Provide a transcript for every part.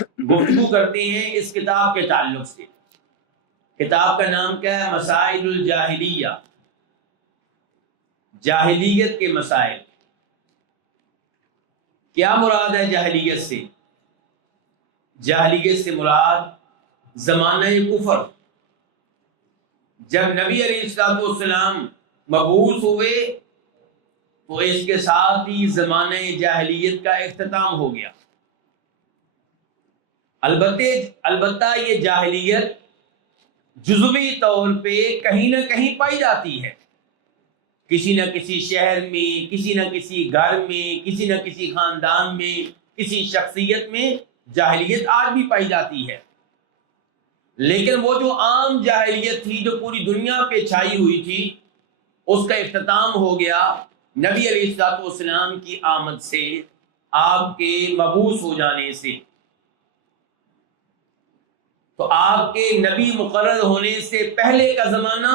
گفتگو کرتے ہیں اس کتاب کے تعلق سے۔ کتاب کا نام کیا ہے؟ مسائل الجاہلیہ، جاہلیت کے مسائل۔ کیا مراد ہے جاہلیت سے؟ جاہلیت سے مراد زمانہ کفر، جب نبی علیہ الصلوۃ والسلام مبعوث ہوئے تو اس کے ساتھ ہی زمانہ جاہلیت کا اختتام ہو گیا۔ البتہ یہ جاہلیت جزوی طور پہ کہیں نہ کہیں پائی جاتی ہے، کسی نہ کسی شہر میں، کسی نہ کسی گھر میں، کسی نہ کسی خاندان میں، کسی شخصیت میں جاہلیت آج بھی پائی جاتی ہے۔ لیکن وہ جو عام جاہلیت تھی جو پوری دنیا پہ چھائی ہوئی تھی، اس کا اختتام ہو گیا نبی علیہ الصلوۃ والسلام کی آمد سے، آپ کے مبعوث ہو جانے سے۔ تو آپ کے نبی مقرر ہونے سے پہلے کا زمانہ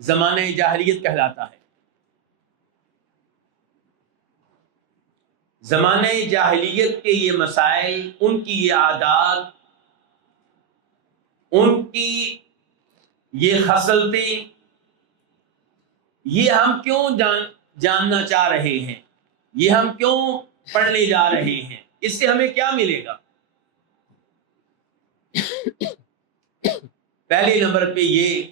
زمانہ جاہلیت کہلاتا ہے۔ زمانہ جاہلیت کے یہ مسائل، ان کی یہ عادات، ان کی یہ خصلتیں، یہ ہم کیوں جاننا چاہ رہے ہیں، یہ ہم کیوں پڑھنے جا رہے ہیں، اس سے ہمیں کیا ملے گا؟ پہلے نمبر پہ یہ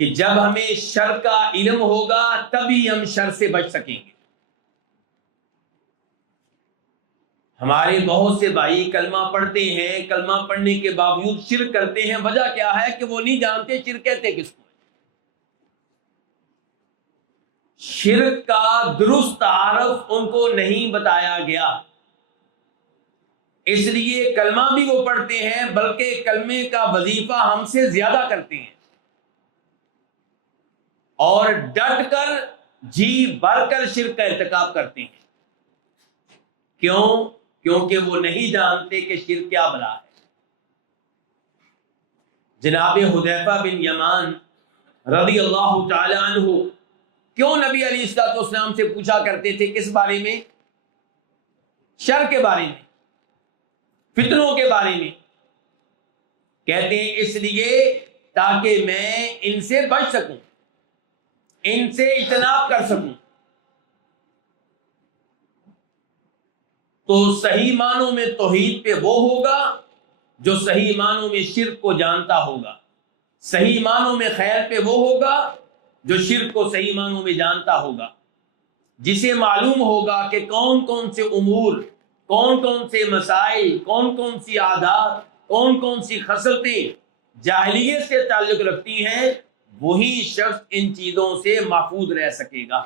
کہ جب ہمیں شر کا علم ہوگا تبھی ہم شر سے بچ سکیں گے۔ ہمارے بہت سے بھائی کلمہ پڑھتے ہیں، کلمہ پڑھنے کے باوجود شرک کرتے ہیں۔ وجہ کیا ہے کہ وہ نہیں جانتے شرک کہتے کس کو۔ شرک کا درست تعارف ان کو نہیں بتایا گیا، اس لیے کلمہ بھی وہ پڑھتے ہیں بلکہ کلمے کا وظیفہ ہم سے زیادہ کرتے ہیں، اور ڈٹ کر جی بھر کر شرک کا ارتکاب کرتے ہیں۔ کیوں؟ کیونکہ وہ نہیں جانتے کہ شرک کیا بلا ہے۔ جناب حذیفہ بن یمان رضی اللہ تعالی عنہ کیوں نبی علیہ الصلوۃ والسلام سے پوچھا کرتے تھے؟ کس بارے میں؟ شر کے بارے میں، فتنوں کے بارے میں۔ کہتے ہیں اس لیے تاکہ میں ان سے بچ سکوں، ان سے اجتناب کر سکوں۔ تو صحیح معنوں میں توحید پہ وہ ہوگا جو صحیح معنوں میں شرک کو جانتا ہوگا، صحیح معنوں میں خیر پہ وہ ہوگا جو شرک کو صحیح معنوں میں جانتا ہوگا، جسے معلوم ہوگا کہ کون کون سے امور، کون کون سے مسائل، کون کون سی عادات، کون کون سی خصلتیں جاہلیت سے تعلق رکھتی ہیں، وہی شخص ان چیزوں سے محفوظ رہ سکے گا۔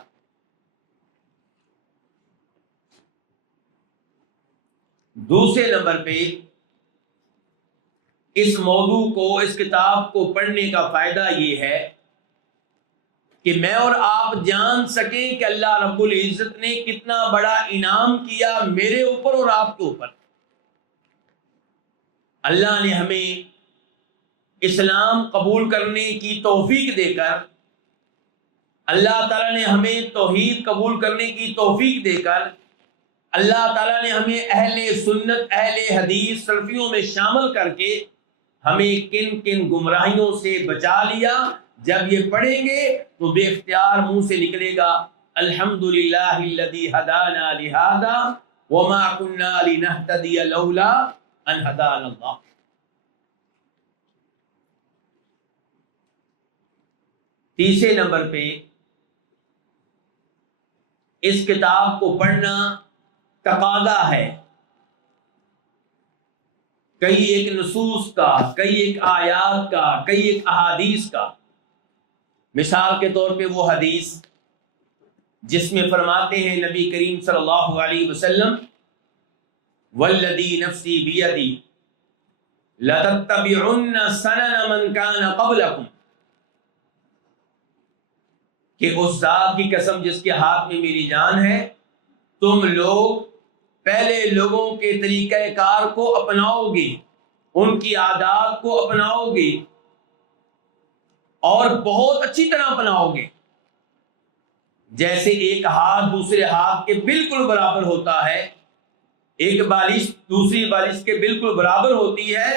دوسرے نمبر پہ اس موضوع کو، اس کتاب کو پڑھنے کا فائدہ یہ ہے کہ میں اور آپ جان سکیں کہ اللہ رب العزت نے کتنا بڑا انعام کیا میرے اوپر اور آپ کے اوپر۔ اللہ نے ہمیں اسلام قبول کرنے کی توفیق دے کر، اللہ تعالیٰ نے ہمیں توحید قبول کرنے کی توفیق دے کر، اللہ تعالیٰ نے ہمیں اہل سنت، اہل حدیث، سلفیوں میں شامل کر کے ہمیں کن کن گمراہیوں سے بچا لیا۔ جب یہ پڑھیں گے تو بے اختیار منہ سے نکلے گا الحمدللہ الذی ہدانا لہذا وما کنا لنہتدی لولا ان ہدانا اللہ۔ تیسرے نمبر پہ اس کتاب کو پڑھنا تقاضا ہے کئی ایک نصوص کا، کئی ایک آیات کا، کئی ایک احادیث کا۔ مثال کے طور پہ وہ حدیث جس میں فرماتے ہیں نبی کریم صلی اللہ علیہ وسلم والذی نفسی بیدی لتتبعن سنن من کان قبلکم، کہ اس ذات کی قسم جس کے ہاتھ میں میری جان ہے، تم لوگ پہلے لوگوں کے طریقہ کار کو اپناؤ گے، ان کی عادات کو اپناؤ گے، اور بہت اچھی طرح اپناؤ گے، جیسے ایک ہاتھ دوسرے ہاتھ کے بالکل برابر ہوتا ہے، ایک بالش دوسری بالش کے بالکل برابر ہوتی ہے،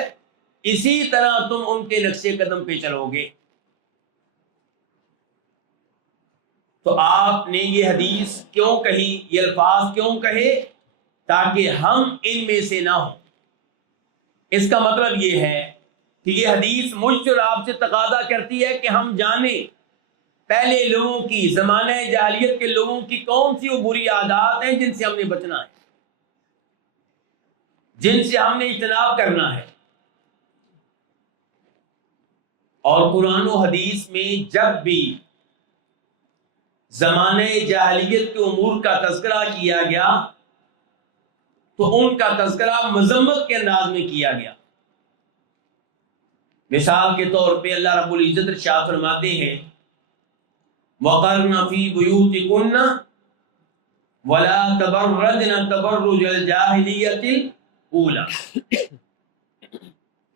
اسی طرح تم ان کے نقش قدم پہ چلو گے۔ تو آپ نے یہ حدیث کیوں کہی، یہ الفاظ کیوں کہے؟ تاکہ ہم ان میں سے نہ ہوں۔ اس کا مطلب یہ ہے کہ یہ حدیث مجھ سے اور آپ سے تقاضا کرتی ہے کہ ہم جانیں پہلے لوگوں کی، زمانہ جاہلیت کے لوگوں کی کون سی وہ بری عادات ہیں جن سے ہم نے بچنا ہے، جن سے ہم نے اجتناب کرنا ہے۔ اور قرآن و حدیث میں جب بھی زمانہ جاہلیت کے امور کا تذکرہ کیا گیا تو ان کا تذکرہ مذمت کے انداز میں کیا گیا۔ مثال کے طور پہ اللہ رب العزت ارشاد فرماتے ہیں وَقَرْنَ فِي بُيُوتِكُنَّ وَلَا تَبَرَّجْنَ تَبَرُّجَ الْجَاهِلِيَّةِ الْأُولَى،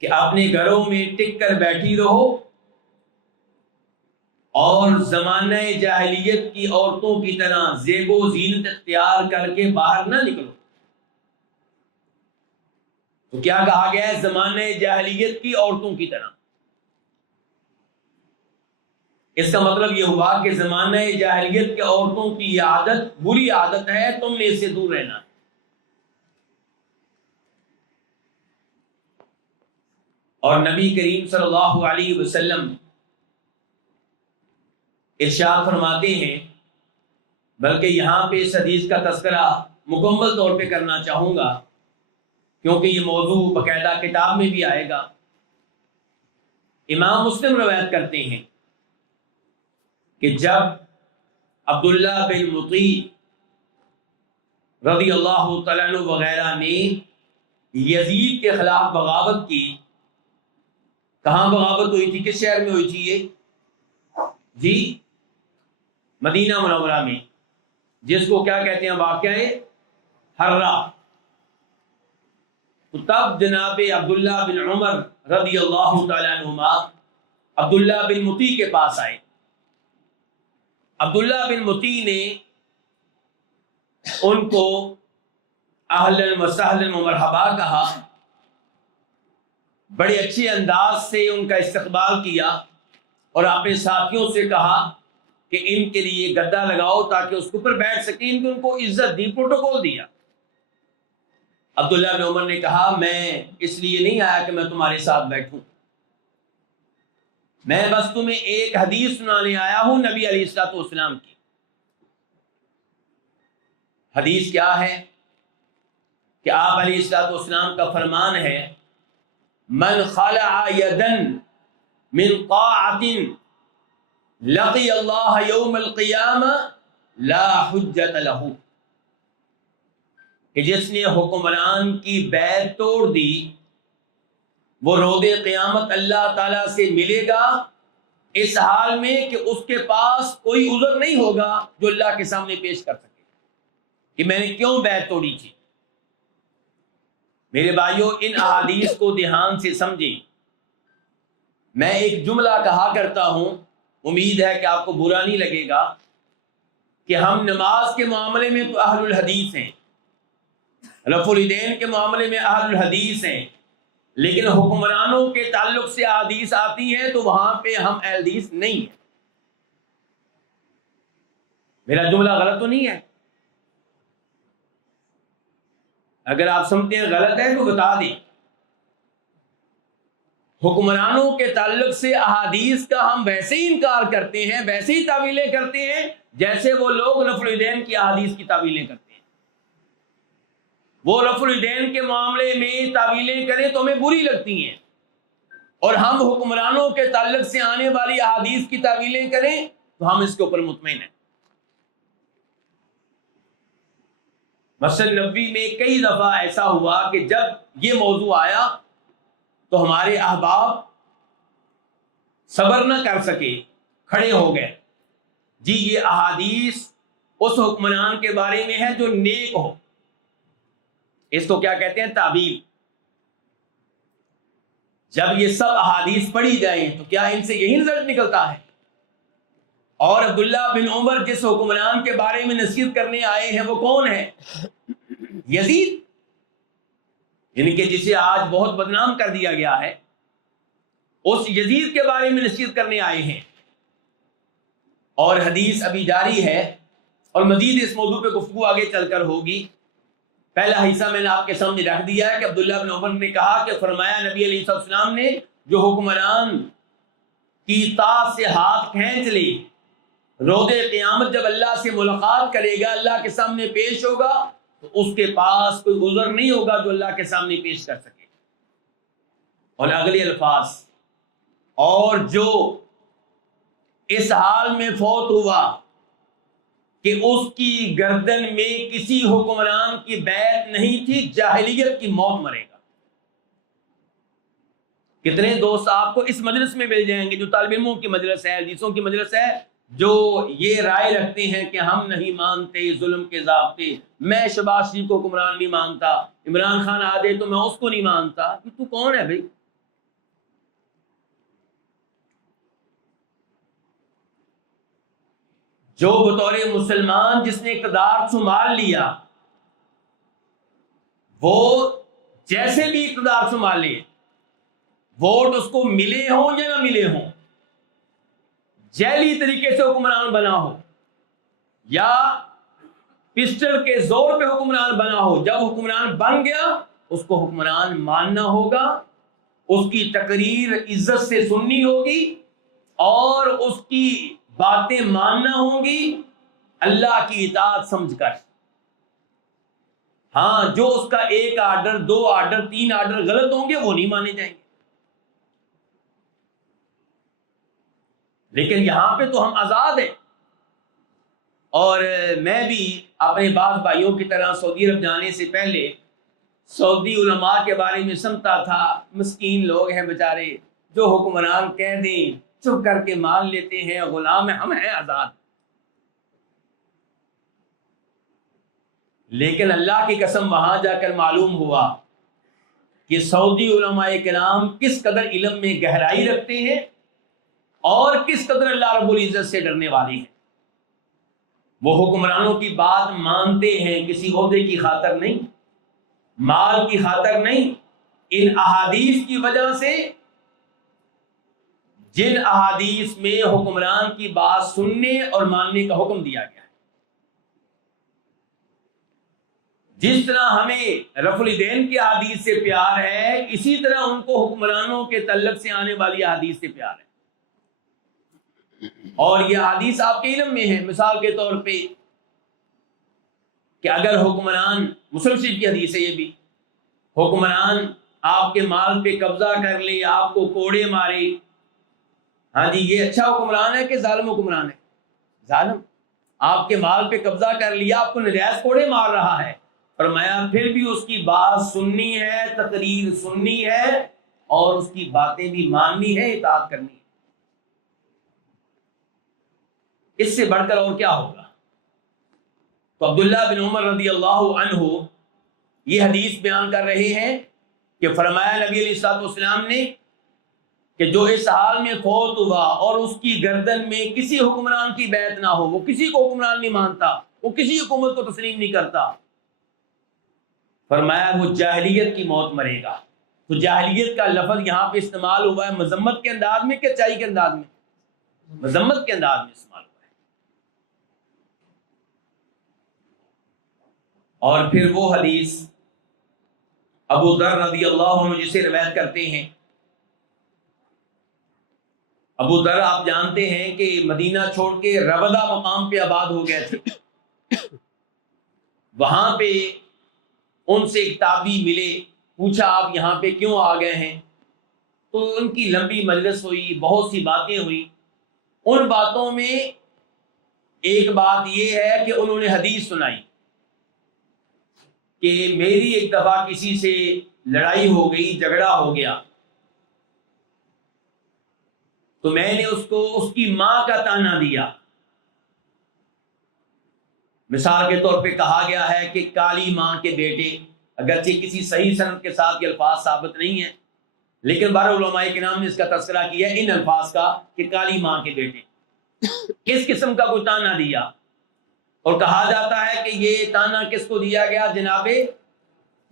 کہ اپنے گھروں میں ٹک کر بیٹھی رہو اور زمانہ جاہلیت کی عورتوں کی طرح زیب و زینت اختیار کر کے باہر نہ نکلو۔ تو کیا کہا گیا ہے؟ زمانہ جاہلیت کی عورتوں کی طرح۔ اس کا مطلب یہ ہوا کہ زمانہ جاہلیت کے عورتوں کی یہ عادت بری عادت ہے، تم نے اس سے دور رہنا ہے۔ اور نبی کریم صلی اللہ علیہ وسلم ارشاد فرماتے ہیں، بلکہ یہاں پہ اس حدیث کا تذکرہ مکمل طور پہ کرنا چاہوں گا کیونکہ یہ موضوع باقاعدہ کتاب میں بھی آئے گا۔ امام مسلم روایت کرتے ہیں کہ جب عبداللہ بن مطیع رضی اللہ تعالیٰ عنہ وغیرہ نے یزید کے خلاف بغاوت کی، کہاں بغاوت ہوئی تھی؟ کس شہر میں ہوئی تھی یہ؟ جی مدینہ منورہ میں، جس کو کیا کہتے ہیں واقعہ حرہ۔ تو تب جناب عبداللہ بن عمر رضی اللہ تعالیٰ عنہما عبداللہ بن مطیع کے پاس آئے۔ عبداللہ بن مطیع نے ان کو اہلا و سہلا و مرحبا کہا، بڑے اچھے انداز سے ان کا استقبال کیا اور اپنے ساتھیوں سے کہا کہ ان کے لیے گدا لگاؤ تاکہ اس کے اوپر بیٹھ سکیں۔ ان کو عزت دی، پروٹوکول دیا۔ عبداللہ بن عمر نے کہا میں اس لیے نہیں آیا کہ میں تمہارے ساتھ بیٹھوں، میں بس تمہیں ایک حدیث سنانے آیا ہوں نبی علیہ الصلوۃ والسلام کی۔ حدیث کیا ہے کہ آپ علیہ الصلوۃ والسلام کا فرمان ہے من خلع یدا من طاعۃ لقی اللہ یوم القیامہ لا حجت لہ، کہ جس نے حکمران کی بیعت توڑ دی وہ روز قیامت اللہ تعالیٰ سے ملے گا اس حال میں کہ اس کے پاس کوئی عذر نہیں ہوگا جو اللہ کے سامنے پیش کر سکے کہ میں نے کیوں بیعت توڑی تھی۔ میرے بھائیوں، ان احادیث کو دھیان سے سمجھیں۔ میں ایک جملہ کہا کرتا ہوں، امید ہے کہ آپ کو برا نہیں لگے گا، کہ ہم نماز کے معاملے میں تو اہل الحدیث ہیں، رفع الیدین کے معاملے میں اہل الحدیث ہیں، لیکن حکمرانوں کے تعلق سے احادیث آتی ہیں تو وہاں پہ ہم اہل حدیث نہیں ہیں۔ میرا جملہ غلط تو نہیں ہے؟ اگر آپ سمجھتے ہیں غلط ہے تو بتا دیں۔ حکمرانوں کے تعلق سے احادیث کا ہم ویسے ہی انکار کرتے ہیں، ویسے ہی تعویلیں کرتے ہیں جیسے وہ لوگ رفع الیدین کی احادیث کی تعویلیں کرتے ہیں۔ وہ رفع الیدین کے معاملے میں تعویلیں کریں تو ہمیں بری لگتی ہیں، اور ہم حکمرانوں کے تعلق سے آنے والی احادیث کی تعویلیں کریں تو ہم اس کے اوپر مطمئن ہیں۔ مسجد نبوی میں کئی دفعہ ایسا ہوا کہ جب یہ موضوع آیا تو ہمارے احباب صبر نہ کر سکے، کھڑے ہو گئے، جی یہ احادیث اس حکمران کے بارے میں ہے جو نیک ہو، اس کو کیا کہتے ہیں؟ تعبیر۔ جب یہ سب احادیث پڑھی جائیں تو کیا ان سے یہی رزلٹ نکلتا ہے؟ اور عبداللہ بن عمر جس حکمران کے بارے میں نصیحت کرنے آئے ہیں وہ کون ہے؟ یزید۔ یعنی کہ جسے آج بہت بدنام کر دیا گیا ہے، اس یزید کے بارے میں نصیحت کرنے آئے ہیں۔ اور حدیث ابھی جاری ہے اور مزید اس موضوع پہ گفتگو آگے چل کر ہوگی۔ پہلا حصہ میں نے آپ کے سامنے رکھ دیا ہے کہ عبداللہ بن عمر نے کہا کہ فرمایا نبی علیہ السلام نے جو حکمران کی طاعت سے ہاتھ کھینچ لے، روز قیامت جب اللہ سے ملاقات کرے گا، اللہ کے سامنے پیش ہوگا، تو اس کے پاس کوئی عذر نہیں ہوگا جو اللہ کے سامنے پیش کر سکے۔ اور اگلے الفاظ، اور جو اس حال میں فوت ہوا کہ اس کی گردن میں کسی حکمران کی بیعت نہیں تھی، جاہلیت کی موت مرے گا۔ کتنے دوست آپ کو اس مجلس میں مل جائیں گے، جو طالب علموں کی مجلس ہے، حدیثوں کی مجلس ہے، جو یہ رائے رکھتے ہیں کہ ہم نہیں مانتے ظلم کے ضابطے، میں شہباز شریف کو حکمران نہیں مانتا، عمران خان آ جائے تو میں اس کو نہیں مانتا۔ تو کون ہے بھائی؟ جو بطور مسلمان جس نے اقتدار سنبھال لیا، وہ جیسے بھی اقتدار سنبھالے، ووٹ اس کو ملے ہوں یا نہ ملے ہوں، جیلی طریقے سے حکمران بنا ہو یا پسٹل کے زور پہ حکمران بنا ہو، جب حکمران بن گیا اس کو حکمران ماننا ہوگا، اس کی تقریر عزت سے سننی ہوگی اور اس کی باتیں ماننا ہوں گی اللہ کی اطاعت سمجھ کر۔ ہاں، جو اس کا ایک آرڈر، دو آرڈر، تین آرڈر غلط ہوں گے وہ نہیں مانے جائیں گے۔ لیکن یہاں پہ تو ہم آزاد ہیں۔ اور میں بھی اپنے بعض بھائیوں کی طرح سعودی عرب جانے سے پہلے سعودی علماء کے بارے میں سنتا تھا، مسکین لوگ ہیں بیچارے، جو حکمران کہہ دیں چپ کر کے مان لیتے ہیں، غلام ہیں، ہم ہیں آزاد۔ لیکن اللہ کی قسم وہاں جا کر معلوم ہوا کہ سعودی علماء کرام کس قدر علم میں گہرائی رکھتے ہیں اور کس قدر اللہ رب العزت سے ڈرنے والے ہیں۔ وہ حکمرانوں کی بات مانتے ہیں، کسی عہدے کی خاطر نہیں، مال کی خاطر نہیں، ان احادیث کی وجہ سے جن احادیث میں حکمران کی بات سننے اور ماننے کا حکم دیا گیا ہے۔ جس طرح ہمیں رفع الیدین کی احادیث سے پیار ہے، اسی طرح ان کو حکمرانوں کے تعلق سے آنے والی احادیث سے پیار ہے۔ اور یہ حدیث آپ کے علم میں ہے، مثال کے طور پہ کہ اگر حکمران، مسلم شریف کی حدیث ہے یہ بھی، حکمران آپ کے مال پہ قبضہ کر لے، آپ کو کوڑے مارے، ہاں جی، یہ اچھا حکمران ہے کہ ظالم حکمران ہے؟ ظالم۔ آپ کے مال پہ قبضہ کر لیا، آپ کو نجائز کوڑے مار رہا ہے، فرمایا پھر بھی اس کی بات سننی ہے، تقریر سننی ہے اور اس کی باتیں بھی ماننی ہے، اطاعت کرنی ہے۔ اس سے بڑھ کر اور کیا ہوگا؟ تو عبداللہ بن عمر رضی اللہ عنہ یہ حدیث بیان کر رہے ہیں کہ فرمایا نبی علیہ الصلوۃ والسلام نے کہ جو اس حال میں فوت ہوا اور اس کی گردن میں کسی حکمران کی بیعت نہ ہو، وہ کسی کو حکمران نہیں مانتا، وہ کسی حکومت کو تسلیم نہیں کرتا، فرمایا وہ جاہلیت کی موت مرے گا۔ تو جاہلیت کا لفظ یہاں پہ استعمال ہوا ہے مذمت کے انداز میں کہ اچائی کے انداز میں؟ مذمت کے انداز میں استعمال ہوا ہے۔ اور پھر وہ حدیث ابو ذر رضی اللہ عنہ جسے روایت کرتے ہیں، ابو ذر آپ جانتے ہیں کہ مدینہ چھوڑ کے ربدہ مقام پہ آباد ہو گئے تھے، وہاں پہ ان سے ایک تابعی ملے، پوچھا آپ یہاں پہ کیوں آ گئے ہیں؟ تو ان کی لمبی مجلس ہوئی، بہت سی باتیں ہوئی۔ ان باتوں میں ایک بات یہ ہے کہ انہوں نے حدیث سنائی کہ میری ایک دفعہ کسی سے لڑائی ہو گئی، جھگڑا ہو گیا، تو میں نے اس کو اس کی ماں کا طعنہ دیا۔ مثال کے طور پہ کہا گیا ہے کہ کالی ماں کے بیٹے، اگرچہ کسی صحیح سند کے ساتھ یہ الفاظ ثابت نہیں ہیں، لیکن بارہ علماء کرام نے اس کا تذکرہ کیا ہے ان الفاظ کا کہ کالی ماں کے بیٹے، کس قسم کا کوئی طعنہ دیا۔ اور کہا جاتا ہے کہ یہ طعنہ کس کو دیا گیا؟ جناب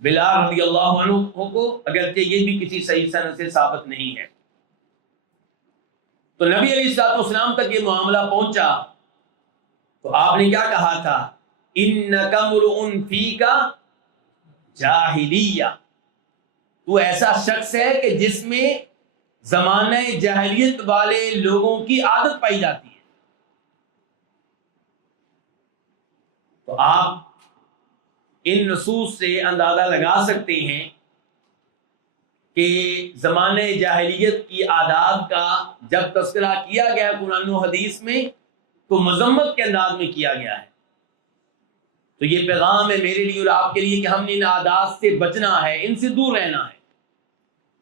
بلال رضی اللہ عنہ کو، اگرچہ یہ بھی کسی صحیح سند سے ثابت نہیں ہے۔ تو نبی علیہ الصلوۃ والسلام تک یہ معاملہ پہنچا تو آپ نے کیا کہا تھا؟ انک امرؤ فیک جاہلیہ، تو ایسا شخص ہے کہ جس میں زمانہ جاہلیت والے لوگوں کی عادت پائی جاتی ہے۔ تو آپ ان نصوص سے اندازہ لگا سکتے ہیں کہ زمانہ جاہلیت کی عادات کا جب تذکرہ کیا گیا قرآن و حدیث میں تو مذمت کے انداز میں کیا گیا ہے۔ تو یہ پیغام ہے میرے لیے اور آپ کے لیے کہ ہم نے ان عادات سے بچنا ہے، ان سے دور رہنا ہے۔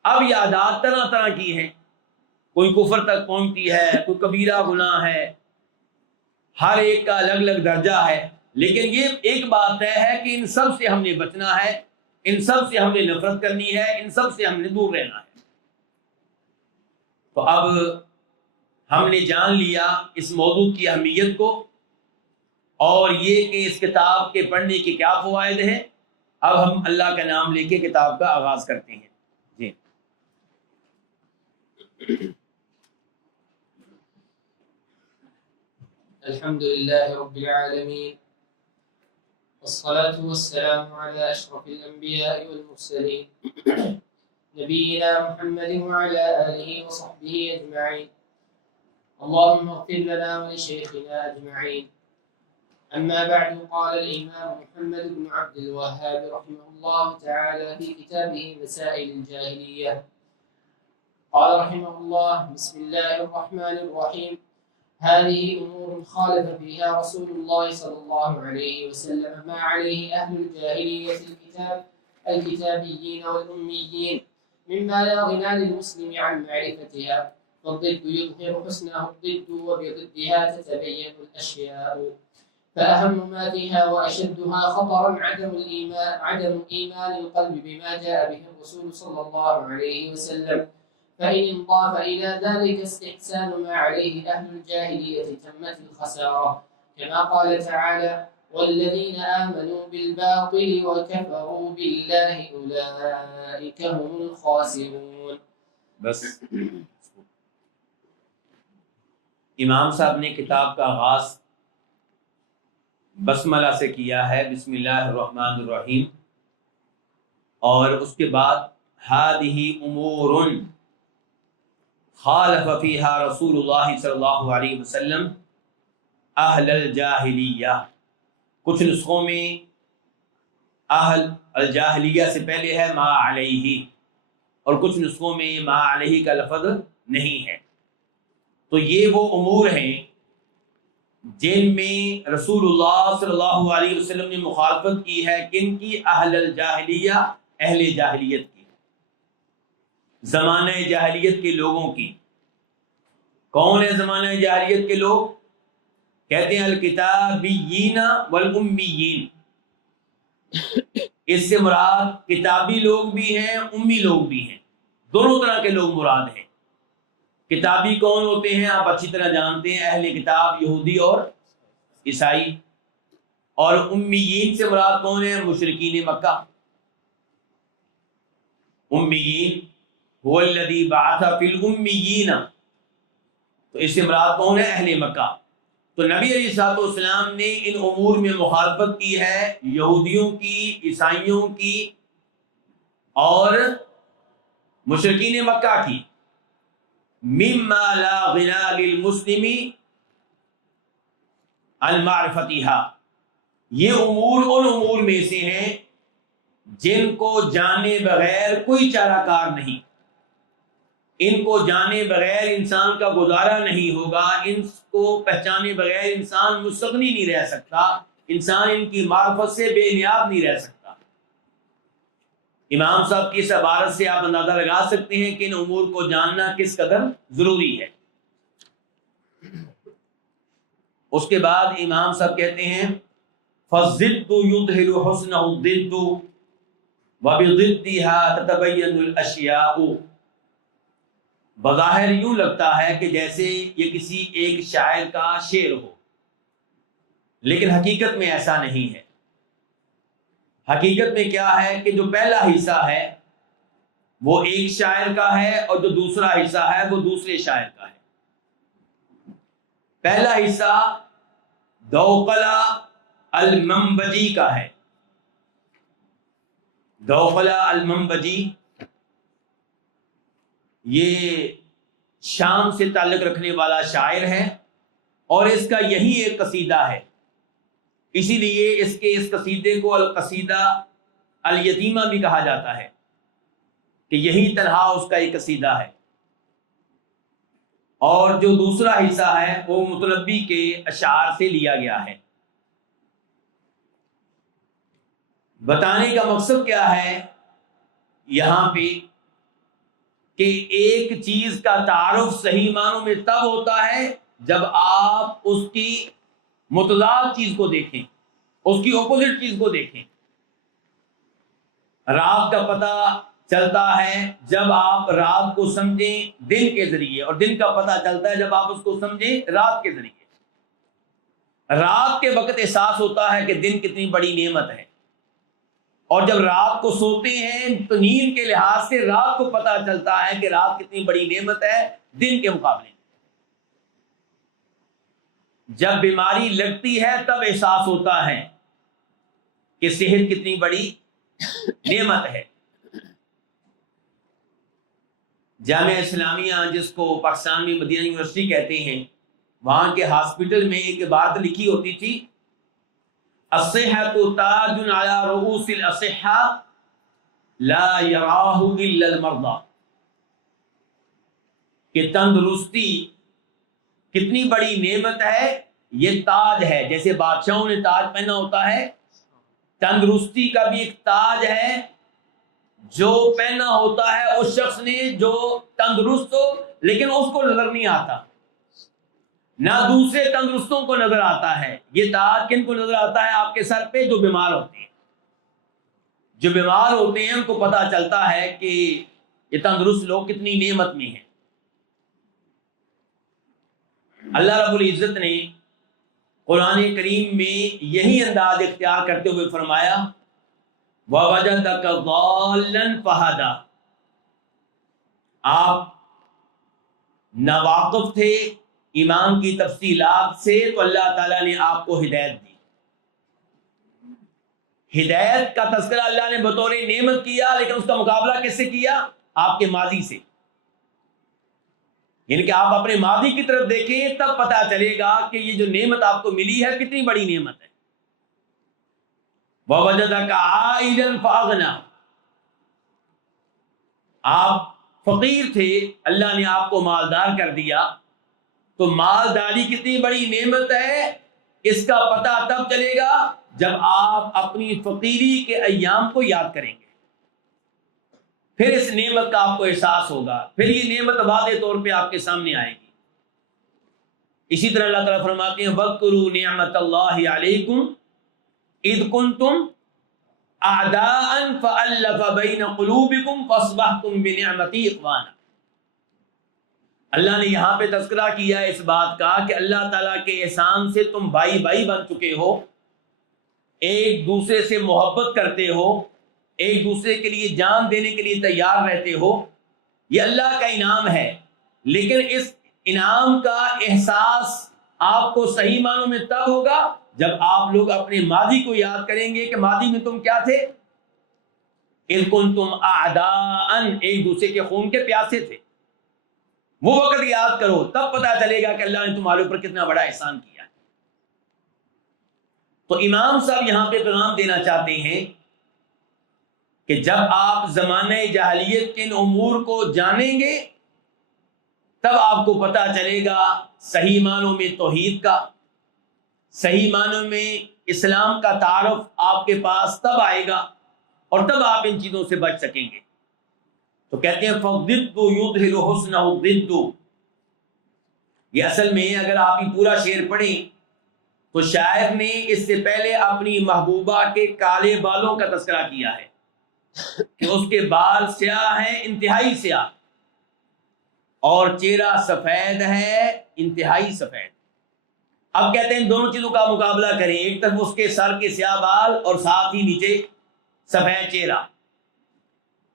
اب یہ عادات طرح طرح کی ہیں، کوئی کفر تک پہنچتی ہے، کوئی کبیرہ گناہ ہے، ہر ایک کا الگ الگ درجہ ہے، لیکن یہ ایک بات طے ہے کہ ان سب سے ہم نے بچنا ہے، ان سب سے ہم نے نفرت کرنی ہے، ان سب سے ہم نے دور رہنا ہے۔ تو اب ہم نے جان لیا اس موضوع کی اہمیت کو اور یہ کہ اس کتاب کے پڑھنے کے کیا فوائد ہیں۔ اب ہم اللہ کا نام لے کے کتاب کا آغاز کرتے ہیں۔ جی الحمد لله رب العالمين والصلاة والسلام على أشرف الأنبياء والمرسلين نبينا محمد وعلى آله وصحبه أجمعين اللهم اغفر لنا ولشيخنا أجمعين أما بعد قال الإمام محمد بن عبد الوهاب رحمه الله تعالى في كتابه مسائل الجاهلية قال رحمه الله بسم الله الرحمن الرحيم هذه أمور خالف فيها رسول الله صلى الله عليه وسلم ما عليه أهل الجاهلية الكتابيين والأميين مما لا غنى للمسلم عن معرفتها فالضد يظهر حسنه الضد وبضدها تتبين الأشياء فأهم ما فيها وأشدها خطرا عدم إيمان القلب بما جاء به الرسول صلى الله عليه وسلم فإن انضاف إلى ذلك استحسان ما عليه أهل الجاهلية تمت الخسارة كما قال تعالى والذين آمنوا بالباطل وكفروا بالله أولئك هم الخاسرون۔ بس امام صاحب نے کتاب کا آغاز بسملہ سے کیا ہے، بسم اللہ الرحمن الرحیم، اور اس کے بعد ہذہ امور خالف فیہا رسول اللہ صلی اللہ علیہ وسلم اہل الجاہلیہ۔ کچھ نسخوں میں اہل الجاہلیہ سے پہلے ہے ما علیہ، اور کچھ نسخوں میں ما علیہ کا لفظ نہیں ہے۔ تو یہ وہ امور ہیں جن میں رسول اللہ صلی اللہ علیہ وسلم نے مخالفت کی ہے، کن کی؟ اہل الجاہلیہ، اہل جاہلیت کی، زمانہ جاہلیت کے لوگوں کی۔ کون ہے زمانہ جاہلیت کے لوگ؟ کہتے ہیں الکتابیین والامیین۔ اس سے مراد کتابی لوگ بھی ہیں، امی لوگ بھی ہیں، دونوں طرح کے لوگ مراد ہیں۔ کتابی کون ہوتے ہیں آپ اچھی طرح جانتے ہیں، اہل کتاب یہودی اور عیسائی۔ اور امیین سے مراد کون ہے؟ مشرکین مکہ۔ امیین هو الذی بعث فی الامیین، تو اس سے مراد کون ہے؟ اہل مکہ۔ تو نبی علیہ الصلوۃ والسلام نے ان امور میں مخالفت کی ہے، یہودیوں کی، عیسائیوں کی اور مشرکین مکہ کی۔ مما لا غنى للمسلم عن معرفتها، یہ امور ان امور میں سے ہیں جن کو جانے بغیر کوئی چارہ کار نہیں، ان کو جانے بغیر انسان کا گزارا نہیں ہوگا، ان کو پہچانے بغیر انسان مستغنی نہیں رہ سکتا، انسان ان کی معرفت سے بے نیاز نہیں رہ سکتا۔ امام صاحب کی اس عبارت سے آپ اندازہ لگا سکتے ہیں کہ ان امور کو جاننا کس قدر ضروری ہے۔ اس کے بعد امام صاحب کہتے ہیں فَالضِّدُّ يُظْهِرُ حُسْنَهُ الضِّدُّ وَبِضِدِّهَا تَتَبَيَّنُ الْأَشْيَاءُ۔ بظاہر یوں لگتا ہے کہ جیسے یہ کسی ایک شاعر کا شعر ہو، لیکن حقیقت میں ایسا نہیں ہے۔ حقیقت میں کیا ہے کہ جو پہلا حصہ ہے وہ ایک شاعر کا ہے اور جو دوسرا حصہ ہے وہ دوسرے شاعر کا ہے۔ پہلا حصہ دوقلہ المنبجی کا ہے۔ دوقلہ المنبجی یہ شام سے تعلق رکھنے والا شاعر ہے اور اس کا یہی ایک قصیدہ ہے، اسی لیے اس قصیدے کو القصیدہ الیتیمہ بھی کہا جاتا ہے کہ یہی تنہا اس کا ایک قصیدہ ہے۔ اور جو دوسرا حصہ ہے وہ متنبی کے اشعار سے لیا گیا ہے۔ بتانے کا مقصد کیا ہے یہاں پہ کہ ایک چیز کا تعارف صحیح معنوں میں تب ہوتا ہے جب آپ اس کی متضاد چیز کو دیکھیں، اس کی اپوزٹ چیز کو دیکھیں۔ رات کا پتہ چلتا ہے جب آپ رات کو سمجھیں دن کے ذریعے، اور دن کا پتہ چلتا ہے جب آپ اس کو سمجھیں رات کے ذریعے۔ رات کے وقت احساس ہوتا ہے کہ دن کتنی بڑی نعمت ہے، اور جب رات کو سوتے ہیں تو نیند کے لحاظ سے رات کو پتہ چلتا ہے کہ رات کتنی بڑی نعمت ہے دن کے مقابلے میں۔ جب بیماری لگتی ہے تب احساس ہوتا ہے کہ صحت کتنی بڑی نعمت ہے۔ جامعہ اسلامیہ جس کو پاکستان میں مدینہ یونیورسٹی کہتے ہیں، وہاں کے ہاسپٹل میں ایک عبارت لکھی ہوتی تھی، الصحۃ تاج علی رؤوس الاصحاء لا یراہ الا المرضى، کہ تندرستی کتنی بڑی نعمت ہے، یہ تاج ہے، جیسے بادشاہوں نے تاج پہنا ہوتا ہے، تندرستی کا بھی ایک تاج ہے جو پہنا ہوتا ہے اس شخص نے جو تندرست ہو، لیکن اس کو نظر نہیں آتا، نہ دوسرے تندرستوں کو نظر آتا ہے۔ یہ تاج کن کو نظر آتا ہے؟ آپ کے سر پہ جو بیمار ہوتے ہیں۔ جو بیمار ہوتے ہیں ان کو پتہ چلتا ہے کہ یہ تندرست لوگ کتنی نعمت میں ہیں۔ اللہ رب العزت نے قرآن کریم میں یہی انداز اختیار کرتے ہوئے فرمایا وَوَجَدَكَ ضَالًّا فَهَدَى، آپ ناواقف تھے ایمان کی تفصیلات سے تو اللہ تعالیٰ نے آپ کو ہدایت دی۔ ہدایت کا تذکرہ اللہ نے بطور نعمت کیا، لیکن اس کا مقابلہ کس سے کیا؟ آپ کے ماضی سے۔ یعنی کہ آپ اپنے ماضی کی طرف دیکھیں تب پتہ چلے گا کہ یہ جو نعمت آپ کو ملی ہے کتنی بڑی نعمت ہے۔ وَوَجَدَكَ عَائِلًا فَأَغْنَى، آپ فقیر تھے، اللہ نے آپ کو مالدار کر دیا، تو مالداری کتنی بڑی نعمت ہے اس کا پتہ تب چلے گا جب آپ اپنی فقیری کے ایام کو یاد کریں گے، پھر اس نعمت کا آپ کو احساس ہوگا، پھر یہ نعمت واضح طور پہ آپ کے سامنے آئے گی۔ اسی طرح اللہ تعالیٰ فرماتے ہیں وَاذْكُرُوا نِعْمَةَ اللَّهِ عَلَيْكُمْ اذ کنتم اعداء فالف بین قلوبکم فاصبحتم بنعمتی اخوانا۔ اللہ نے یہاں پہ تذکرہ کیا اس بات کا کہ اللہ تعالیٰ کے احسان سے تم بھائی بھائی بن چکے ہو، ایک دوسرے سے محبت کرتے ہو، ایک دوسرے کے لیے جان دینے کے لیے تیار رہتے ہو، یہ اللہ کا انعام ہے۔ لیکن اس انعام کا احساس آپ کو صحیح معنوں میں تب ہوگا جب آپ لوگ اپنے ماضی کو یاد کریں گے کہ ماضی میں تم کیا تھے، اذ کنتم اعداء، ایک دوسرے کے خون کے پیاسے تھے۔ وہ وقت یاد کرو، تب پتہ چلے گا کہ اللہ نے تمہارے اوپر کتنا بڑا احسان کیا ہے۔ تو امام صاحب یہاں پہ پیغام دینا چاہتے ہیں کہ جب آپ زمانہ جاہلیت کے ان امور کو جانیں گے تب آپ کو پتہ چلے گا صحیح معنوں میں توحید کا، صحیح معنوں میں اسلام کا تعارف آپ کے پاس تب آئے گا، اور تب آپ ان چیزوں سے بچ سکیں گے۔ تو کہتے ہیں فَالضِّدُّ يُظْهِرُ حُسْنَهُ الضِّدُّ، یہ اصل میں اگر آپ یہ پورا شعر پڑھیں تو شاعر نے اس سے پہلے اپنی محبوبہ کے کالے بالوں کا تذکرہ کیا ہے کہ اس کے بال سیاہ ہیں، انتہائی سیاہ، اور چہرہ سفید ہے، انتہائی سفید۔ اب کہتے ہیں دونوں چیزوں کا مقابلہ کریں، ایک طرف اس کے سر کے سیاہ بال اور ساتھ ہی نیچے سفید چہرہ،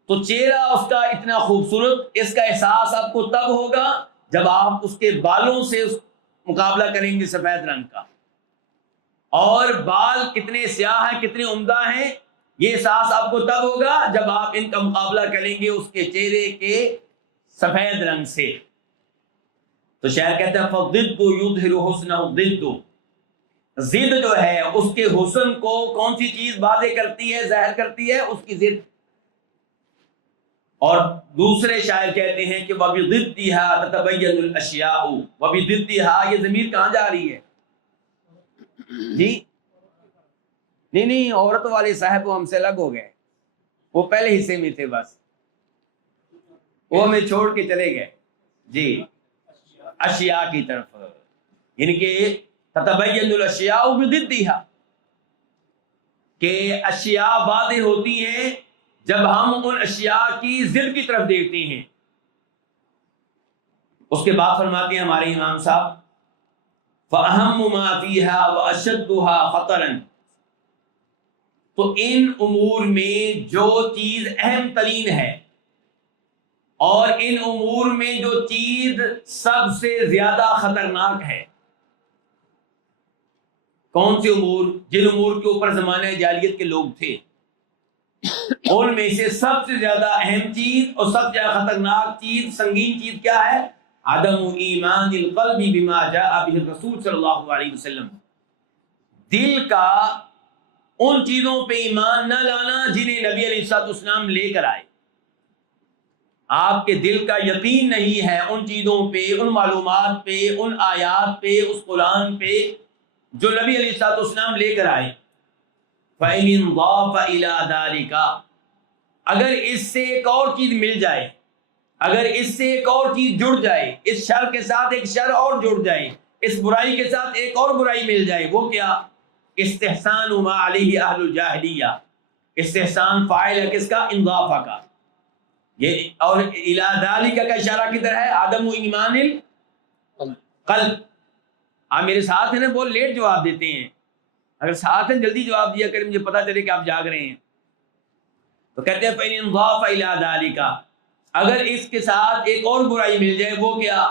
تو چہرہ اس کا اتنا خوبصورت، اس کا احساس آپ کو تب ہوگا جب آپ اس کے بالوں سے مقابلہ کریں گے سفید رنگ کا، اور بال کتنے سیاہ ہیں، کتنے عمدہ ہیں، یہ احساس آپ کو تب ہوگا جب آپ ان کا مقابلہ کریں گے اس کے چہرے کے سفید رنگ سے۔ تو شاعر کہتا ہے فَالضِّدُّ يُظْهِرُ حُسْنَهُ الضِّدُّ، ضد جو ہے اس کے حسن کو کون سی چیز واضح کرتی ہے، ظاہر کرتی ہے؟ اس کی ضد۔ اور دوسرے شاعر کہتے ہیں کہ وَبِضِدِّهَا تَتَبَيَّنُ الْأَشْيَاءُ، وَبِضِدِّهَا، یہ ضمیر کہاں جا رہی ہے؟ جی نہیں، عورت والے صاحب وہ ہم سے الگ ہو گئے، وہ پہلے حصے میں تھے، بس وہ ہمیں چھوڑ کے چلے گئے۔ جی اشیاء کی طرف، یعنی کہ تتبین الاشیاء بضدها، کہ اشیاء واضح ہوتی ہیں جب ہم ان اشیاء کی ضد کی طرف دیکھتے ہیں۔ اس کے بعد فرماتے ہیں ہمارے امام صاحب فَأَهَمُّ مَا فِيهَا وَأَشَدُّهَا خَطَرًا، تو ان امور میں جو چیز اہم ترین ہے اور ان امور میں جو چیز سب سے زیادہ خطرناک ہے، کون سے امور؟ جن امور کے اوپر زمانہ جاہلیت کے لوگ تھے، ان میں سے سب سے زیادہ اہم چیز اور سب سے زیادہ خطرناک چیز، سنگین چیز کیا ہے؟ عدم ایمان القلب بما جاء به الرسول صلی اللہ علیہ وسلم، دل کا ان چیزوں پہ ایمان نہ لانا جنہیں نبی علیہ الصلوۃ والسلام لے کر آئے۔ آپ کے دل کا یقین نہیں ہے ان چیزوں پہ، ان معلومات پہ، ان آیات پہ، اس قرآن پہ جو نبی علیہ الصلوۃ والسلام لے کر آئے۔ فَإِنِ انضاف إِلَى ذَلِكَ، اگر اس سے ایک اور چیز مل جائے، اگر اس سے ایک اور چیز جڑ جائے، اس شر کے ساتھ ایک شر اور جڑ جائے، اس برائی کے ساتھ ایک اور برائی مل جائے، وہ کیا؟ استحسان ما علیہ اہل الجاہلیہ، استحسان فاعل ہے کس کا؟ انضافہ کا۔ یہ اور الی ذالک کا اشارہ کدھر ہے؟ عدم ایمان القلب۔ آپ میرے ساتھ ہیں نا، بہت لیٹ جواب دیتے ہیں، اگر ساتھ ہیں جلدی جواب دیا کریں، مجھے پتہ چلے کہ آپ جاگ رہے ہیں۔ تو کہتے ہیں فَإِنْ انضاف إِلَى ذَلِكَ، اگر اس کے ساتھ ایک اور برائی مل جائے، وہ کیا؟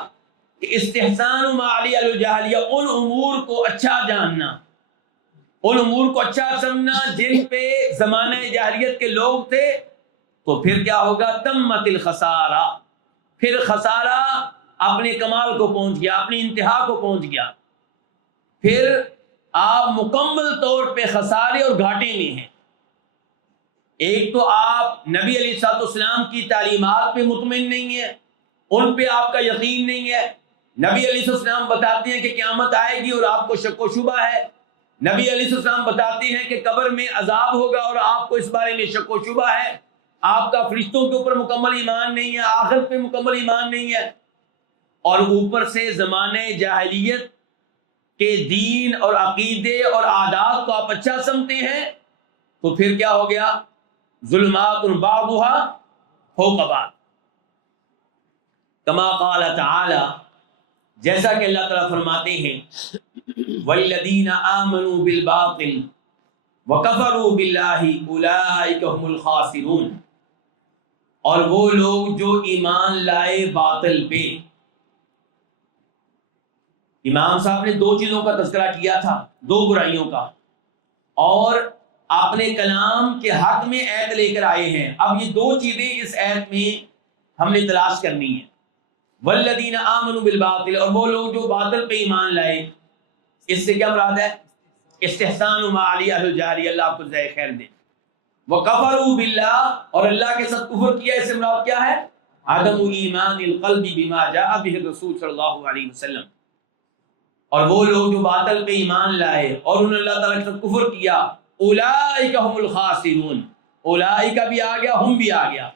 کہ استحسان ما علی الجاہلیہ، ان امور کو اچھا جاننا، ان امور کو اچھا سمجھنا جن پہ زمانہ جاہلیت کے لوگ تھے، تو پھر کیا ہوگا؟ تمت الخسارہ، پھر خسارہ اپنے کمال کو پہنچ گیا، اپنی انتہا کو پہنچ گیا، پھر آپ مکمل طور پہ خسارے اور گھاٹے میں ہیں۔ ایک تو آپ نبی علیہ الصلوۃ والسلام کی تعلیمات پہ مطمئن نہیں ہے، ان پہ آپ کا یقین نہیں ہے۔ نبی علیہ السلام بتاتے ہیں کہ قیامت آئے گی اور آپ کو شک و شبہ ہے، نبی علیہ السلام بتاتے ہیں کہ قبر میں عذاب ہوگا اور آپ کو اس بارے میں شک و شبہ ہے، آپ کا فرشتوں کے اوپر مکمل ایمان نہیں ہے، آخرت پہ مکمل ایمان نہیں ہے، اور اوپر سے زمانہ جاہلیت کے دین اور عقیدے اور عادات کو آپ اچھا سمجھتے ہیں، تو پھر کیا ہو گیا؟ ظلمات بعضها فوق بعض، کما قال تعالی، جیسا کہ اللہ تعالیٰ فرماتے ہیں والذین آمنوا بالباطل وکفروا باللہ اولئک هم الخاسرون، اور وہ لوگ جو ایمان لائے باطل پہ۔ امام صاحب نے دو چیزوں کا تذکرہ کیا تھا، دو برائیوں کا، اور اپنے کلام کے حق میں ایت لے کر آئے ہیں۔ اب یہ دو چیزیں اس ایت میں ہم نے تلاش کرنی ہیں، والذین آمنوا بالباطل، اور وہ لوگ جو باطل پہ ایمان لائے، اس سے کیا مراد ہے؟ استحسان ما علی اہل الجاہلیہ، اللہ آپ کو جزائے خیر دے۔ وکفروا باللہ، اور اللہ کے ساتھ کفر کیا، اس سے مراد کیا ہے؟ عدم ایمان القلب بما جاء به الرسول صلی اللہ علیہ وسلم، اور وہ لوگ جو باطل پہ ایمان لائے اور انہوں نے اللہ تعالیٰ کے ساتھ کفر کیا، اولئک هم الخاسرون، اولئک بھی آ گیا، ہم بھی آ گیا،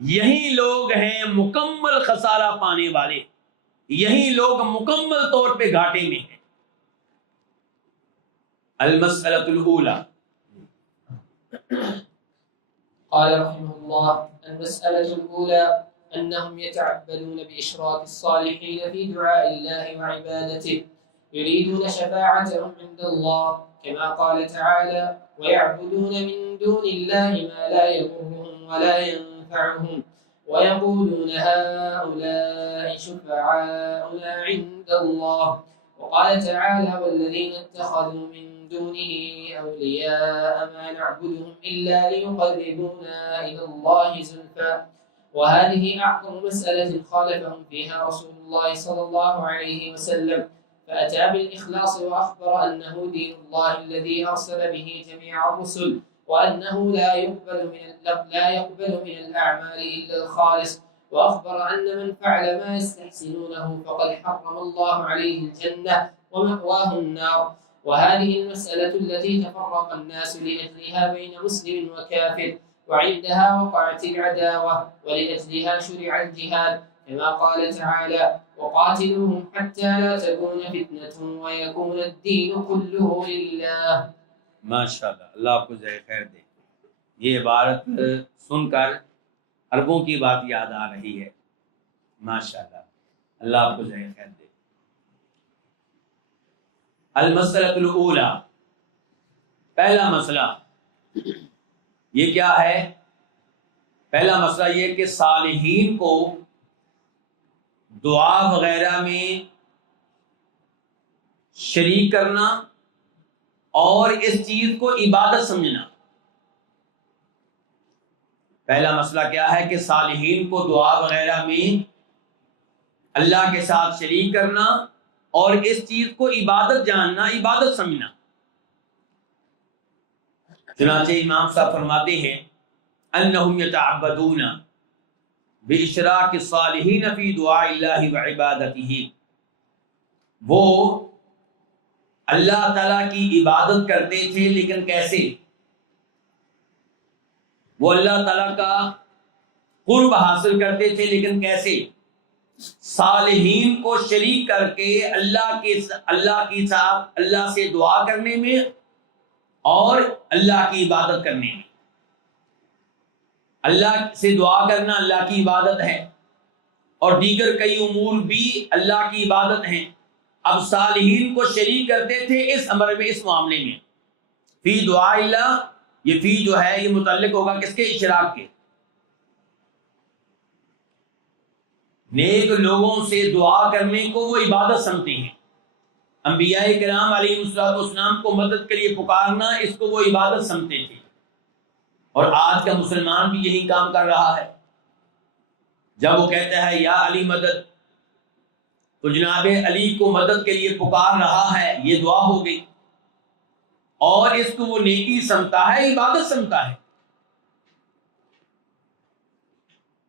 یہی لوگ ہیں مکمل خسارہ پانے والے، یہی لوگ مکمل طور پہ گھاٹے میں ہیں۔ المسألة الأولى، قال رحمه الله: المسألة الأولى أنهم يتعبدون بإشراك الصالحين في دعاء الله وعبادته، يريدون شفاعتهم عند الله، كما قال تعالى: ويعبدون من دون الله ما لا يضرهم ولا ينفعهم ويقولون هؤلاء شفعاؤنا عند الله. وقال تعالى والذين اتخذوا من دونه أولياء ما نعبدهم إلا ليقربونا إلى الله زلفى. وهذه أعظم مسألة خالفهم فيها رسول الله صلى الله عليه وسلم، فأتى بالإخلاص وأخبر أنه دين الله الذي أرسل به جميع الرسل، وأنه لا يقبل من الأعمال إلا الخالص، وأخبر أن من فعل ما يستحسنونه فقد حرم الله عليه الجنة ومأواه النار. وهذه المسألة التي تفرق الناس لأجلها بين مسلم وكافر، وعندها وقعت العداوة، ولأجلها شرع الجهاد، كما قال تعالى وقاتلوهم حتى لا تكون فتنة ويكون الدين كله لله. ماشاءاللہ، اللہ آپ کو جزائے خیر دے. یہ عبارت سن کر عربوں کی بات یاد آ رہی ہے. ماشاءاللہ، اللہ آپ کو جزائے خیر دے. المسئلۃ الاولی، پہلا مسئلہ یہ کیا ہے؟ پہلا مسئلہ یہ کہ صالحین کو دعا وغیرہ میں شریک کرنا اور اس چیز کو عبادت سمجھنا. پہلا مسئلہ کیا ہے کہ صالحین کو دعا وغیرہ میں اللہ کے ساتھ شریک کرنا اور اس چیز کو عبادت جاننا، عبادت سمجھنا. چنانچہ امام صاحب فرماتے ہیں انہم یتعبدون باشراک الصالحین فی دعاء اللہ وعبادتہ، وہ اللہ تعالیٰ کی عبادت کرتے تھے، لیکن کیسے؟ وہ اللہ تعالیٰ کا قرب حاصل کرتے تھے، لیکن کیسے؟ صالحین کو شریک کر کے اللہ کی ساتھ اللہ سے دعا کرنے میں اور اللہ کی عبادت کرنے میں. اللہ سے دعا کرنا اللہ کی عبادت ہے، اور دیگر کئی امور بھی اللہ کی عبادت ہیں. اب صالحین کو شریک کرتے تھے اس امر میں، اس معاملے میں. فی دعا اللہ، یہ فی جو ہے یہ متعلق ہوگا کس کے؟ اشراک کے. نیک لوگوں سے دعا کرنے کو وہ عبادت سمجھتے ہیں. انبیاء کرام علیہ السلام کو مدد کے لیے پکارنا، اس کو وہ عبادت سمجھتے تھے. اور آج کا مسلمان بھی یہی کام کر رہا ہے. جب وہ کہتا ہے یا علی مدد، تو جناب علی کو مدد کے لیے پکار رہا ہے، یہ دعا ہو گئی، اور اس کو وہ نیکی سمجھتا ہے، عبادت سمجھتا ہے.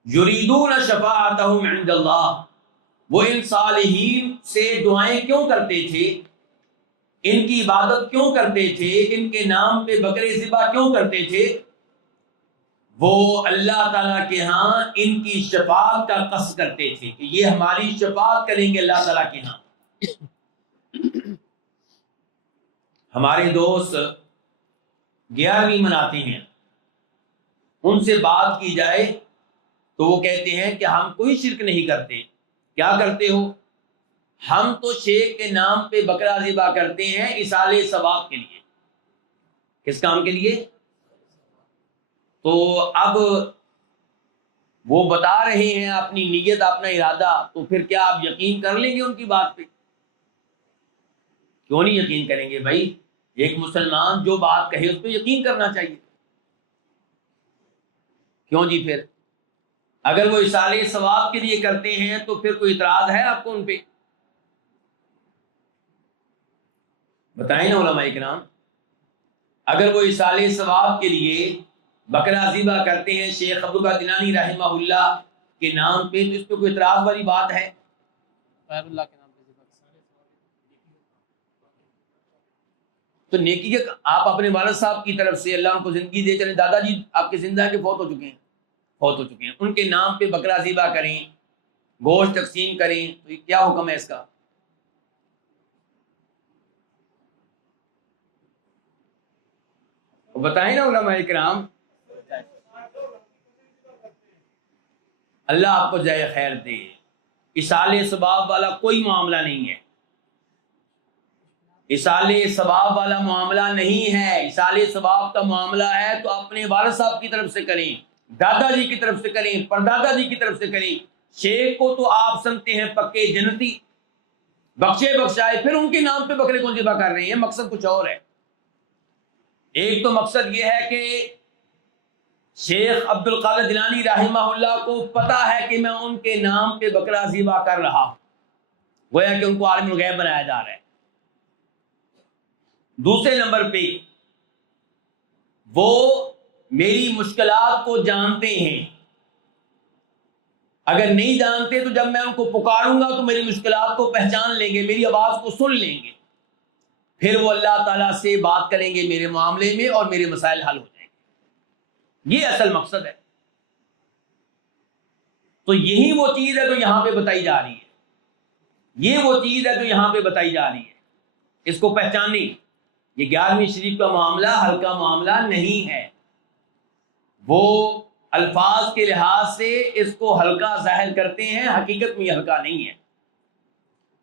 یریدون شفاعتہم عند اللہ، وہ ان صالحین سے دعائیں کیوں کرتے تھے؟ ان کی عبادت کیوں کرتے تھے؟ ان کے نام پہ بکرے ذبح کیوں کرتے تھے؟ وہ اللہ تعالیٰ کے ہاں ان کی شفاعت کا قصد کرتے تھے کہ یہ ہماری شفاعت کریں گے اللہ تعالیٰ کے ہاں. ہمارے دوست 11ویں مناتے ہیں، ان سے بات کی جائے تو وہ کہتے ہیں کہ ہم کوئی شرک نہیں کرتے. کیا کرتے ہو؟ ہم تو شیخ کے نام پہ بکرا ذبح کرتے ہیں ایصال ثواب کے لیے. کس کام کے لیے؟ تو اب وہ بتا رہے ہیں اپنی نیت، اپنا ارادہ، تو پھر کیا آپ یقین کر لیں گے ان کی بات پہ؟ کیوں نہیں یقین کریں گے بھائی؟ ایک مسلمان جو بات کہے اس پہ یقین کرنا چاہیے. کیوں جی؟ پھر اگر وہ ایصال ثواب کے لیے کرتے ہیں تو پھر کوئی اعتراض ہے آپ کو ان پہ؟ بتائیں نا علماء کرام. اگر وہ ایصال ثواب کے لیے بکرا ذبح کرتے ہیں شیخ عبدالقادر جیلانی رحمہ اللہ کے نام پہ، تو اس پہ کوئی اعتراض والی بات ہے؟ غیر اللہ کے نام پہ تو نیکی کے آپ اپنے والد صاحب کی طرف سے اللہ ان کو زندگی دے چلیں، دادا جی آپ کے زندہ ہیں کہ فوت ہو چکے ہیں، ان کے نام پہ بکرا ذبح کریں، گوشت تقسیم کریں، تو یہ کیا حکم ہے اس کا؟ بتائیں نا علماء کرام. اللہ آپ کو جزائے خیر دے. ایصال ثواب والا کوئی معاملہ نہیں ہے. اصال ثواب والا معاملہ نہیں ہے. اصال ثواب کا معاملہ ہے تو اپنے والد صاحب کی طرف سے کریں، دادا جی کی طرف سے کریں، پردادا جی کی طرف سے کریں. شیخ کو تو آپ سمجھتے ہیں پکے جنتی، بخشے بخشائے، پھر ان کے نام پہ بکرے کو ذبح کر رہے ہیں. مقصد کچھ اور ہے. ایک تو مقصد یہ ہے کہ شیخ عبد القادر جیلانی رحمہ اللہ کو پتا ہے کہ میں ان کے نام پہ بکرا ذبح کر رہا ہوں، گویا کہ ان کو عالم الغیب بنایا جا رہا ہے. دوسرے نمبر پہ وہ میری مشکلات کو جانتے ہیں. اگر نہیں جانتے تو جب میں ان کو پکاروں گا تو میری مشکلات کو پہچان لیں گے، میری آواز کو سن لیں گے، پھر وہ اللہ تعالیٰ سے بات کریں گے میرے معاملے میں اور میرے مسائل حل ہو جائیں گے. یہ اصل مقصد ہے. تو یہی وہ چیز ہے جو یہاں پہ بتائی جا رہی ہے. یہ وہ چیز ہے جو یہاں پہ بتائی جا رہی ہے. اس کو پہچانیں. یہ 11ویں شریف کا معاملہ ہلکا معاملہ نہیں ہے. وہ الفاظ کے لحاظ سے اس کو ہلکا ظاہر کرتے ہیں، حقیقت میں یہ ہلکا نہیں ہے.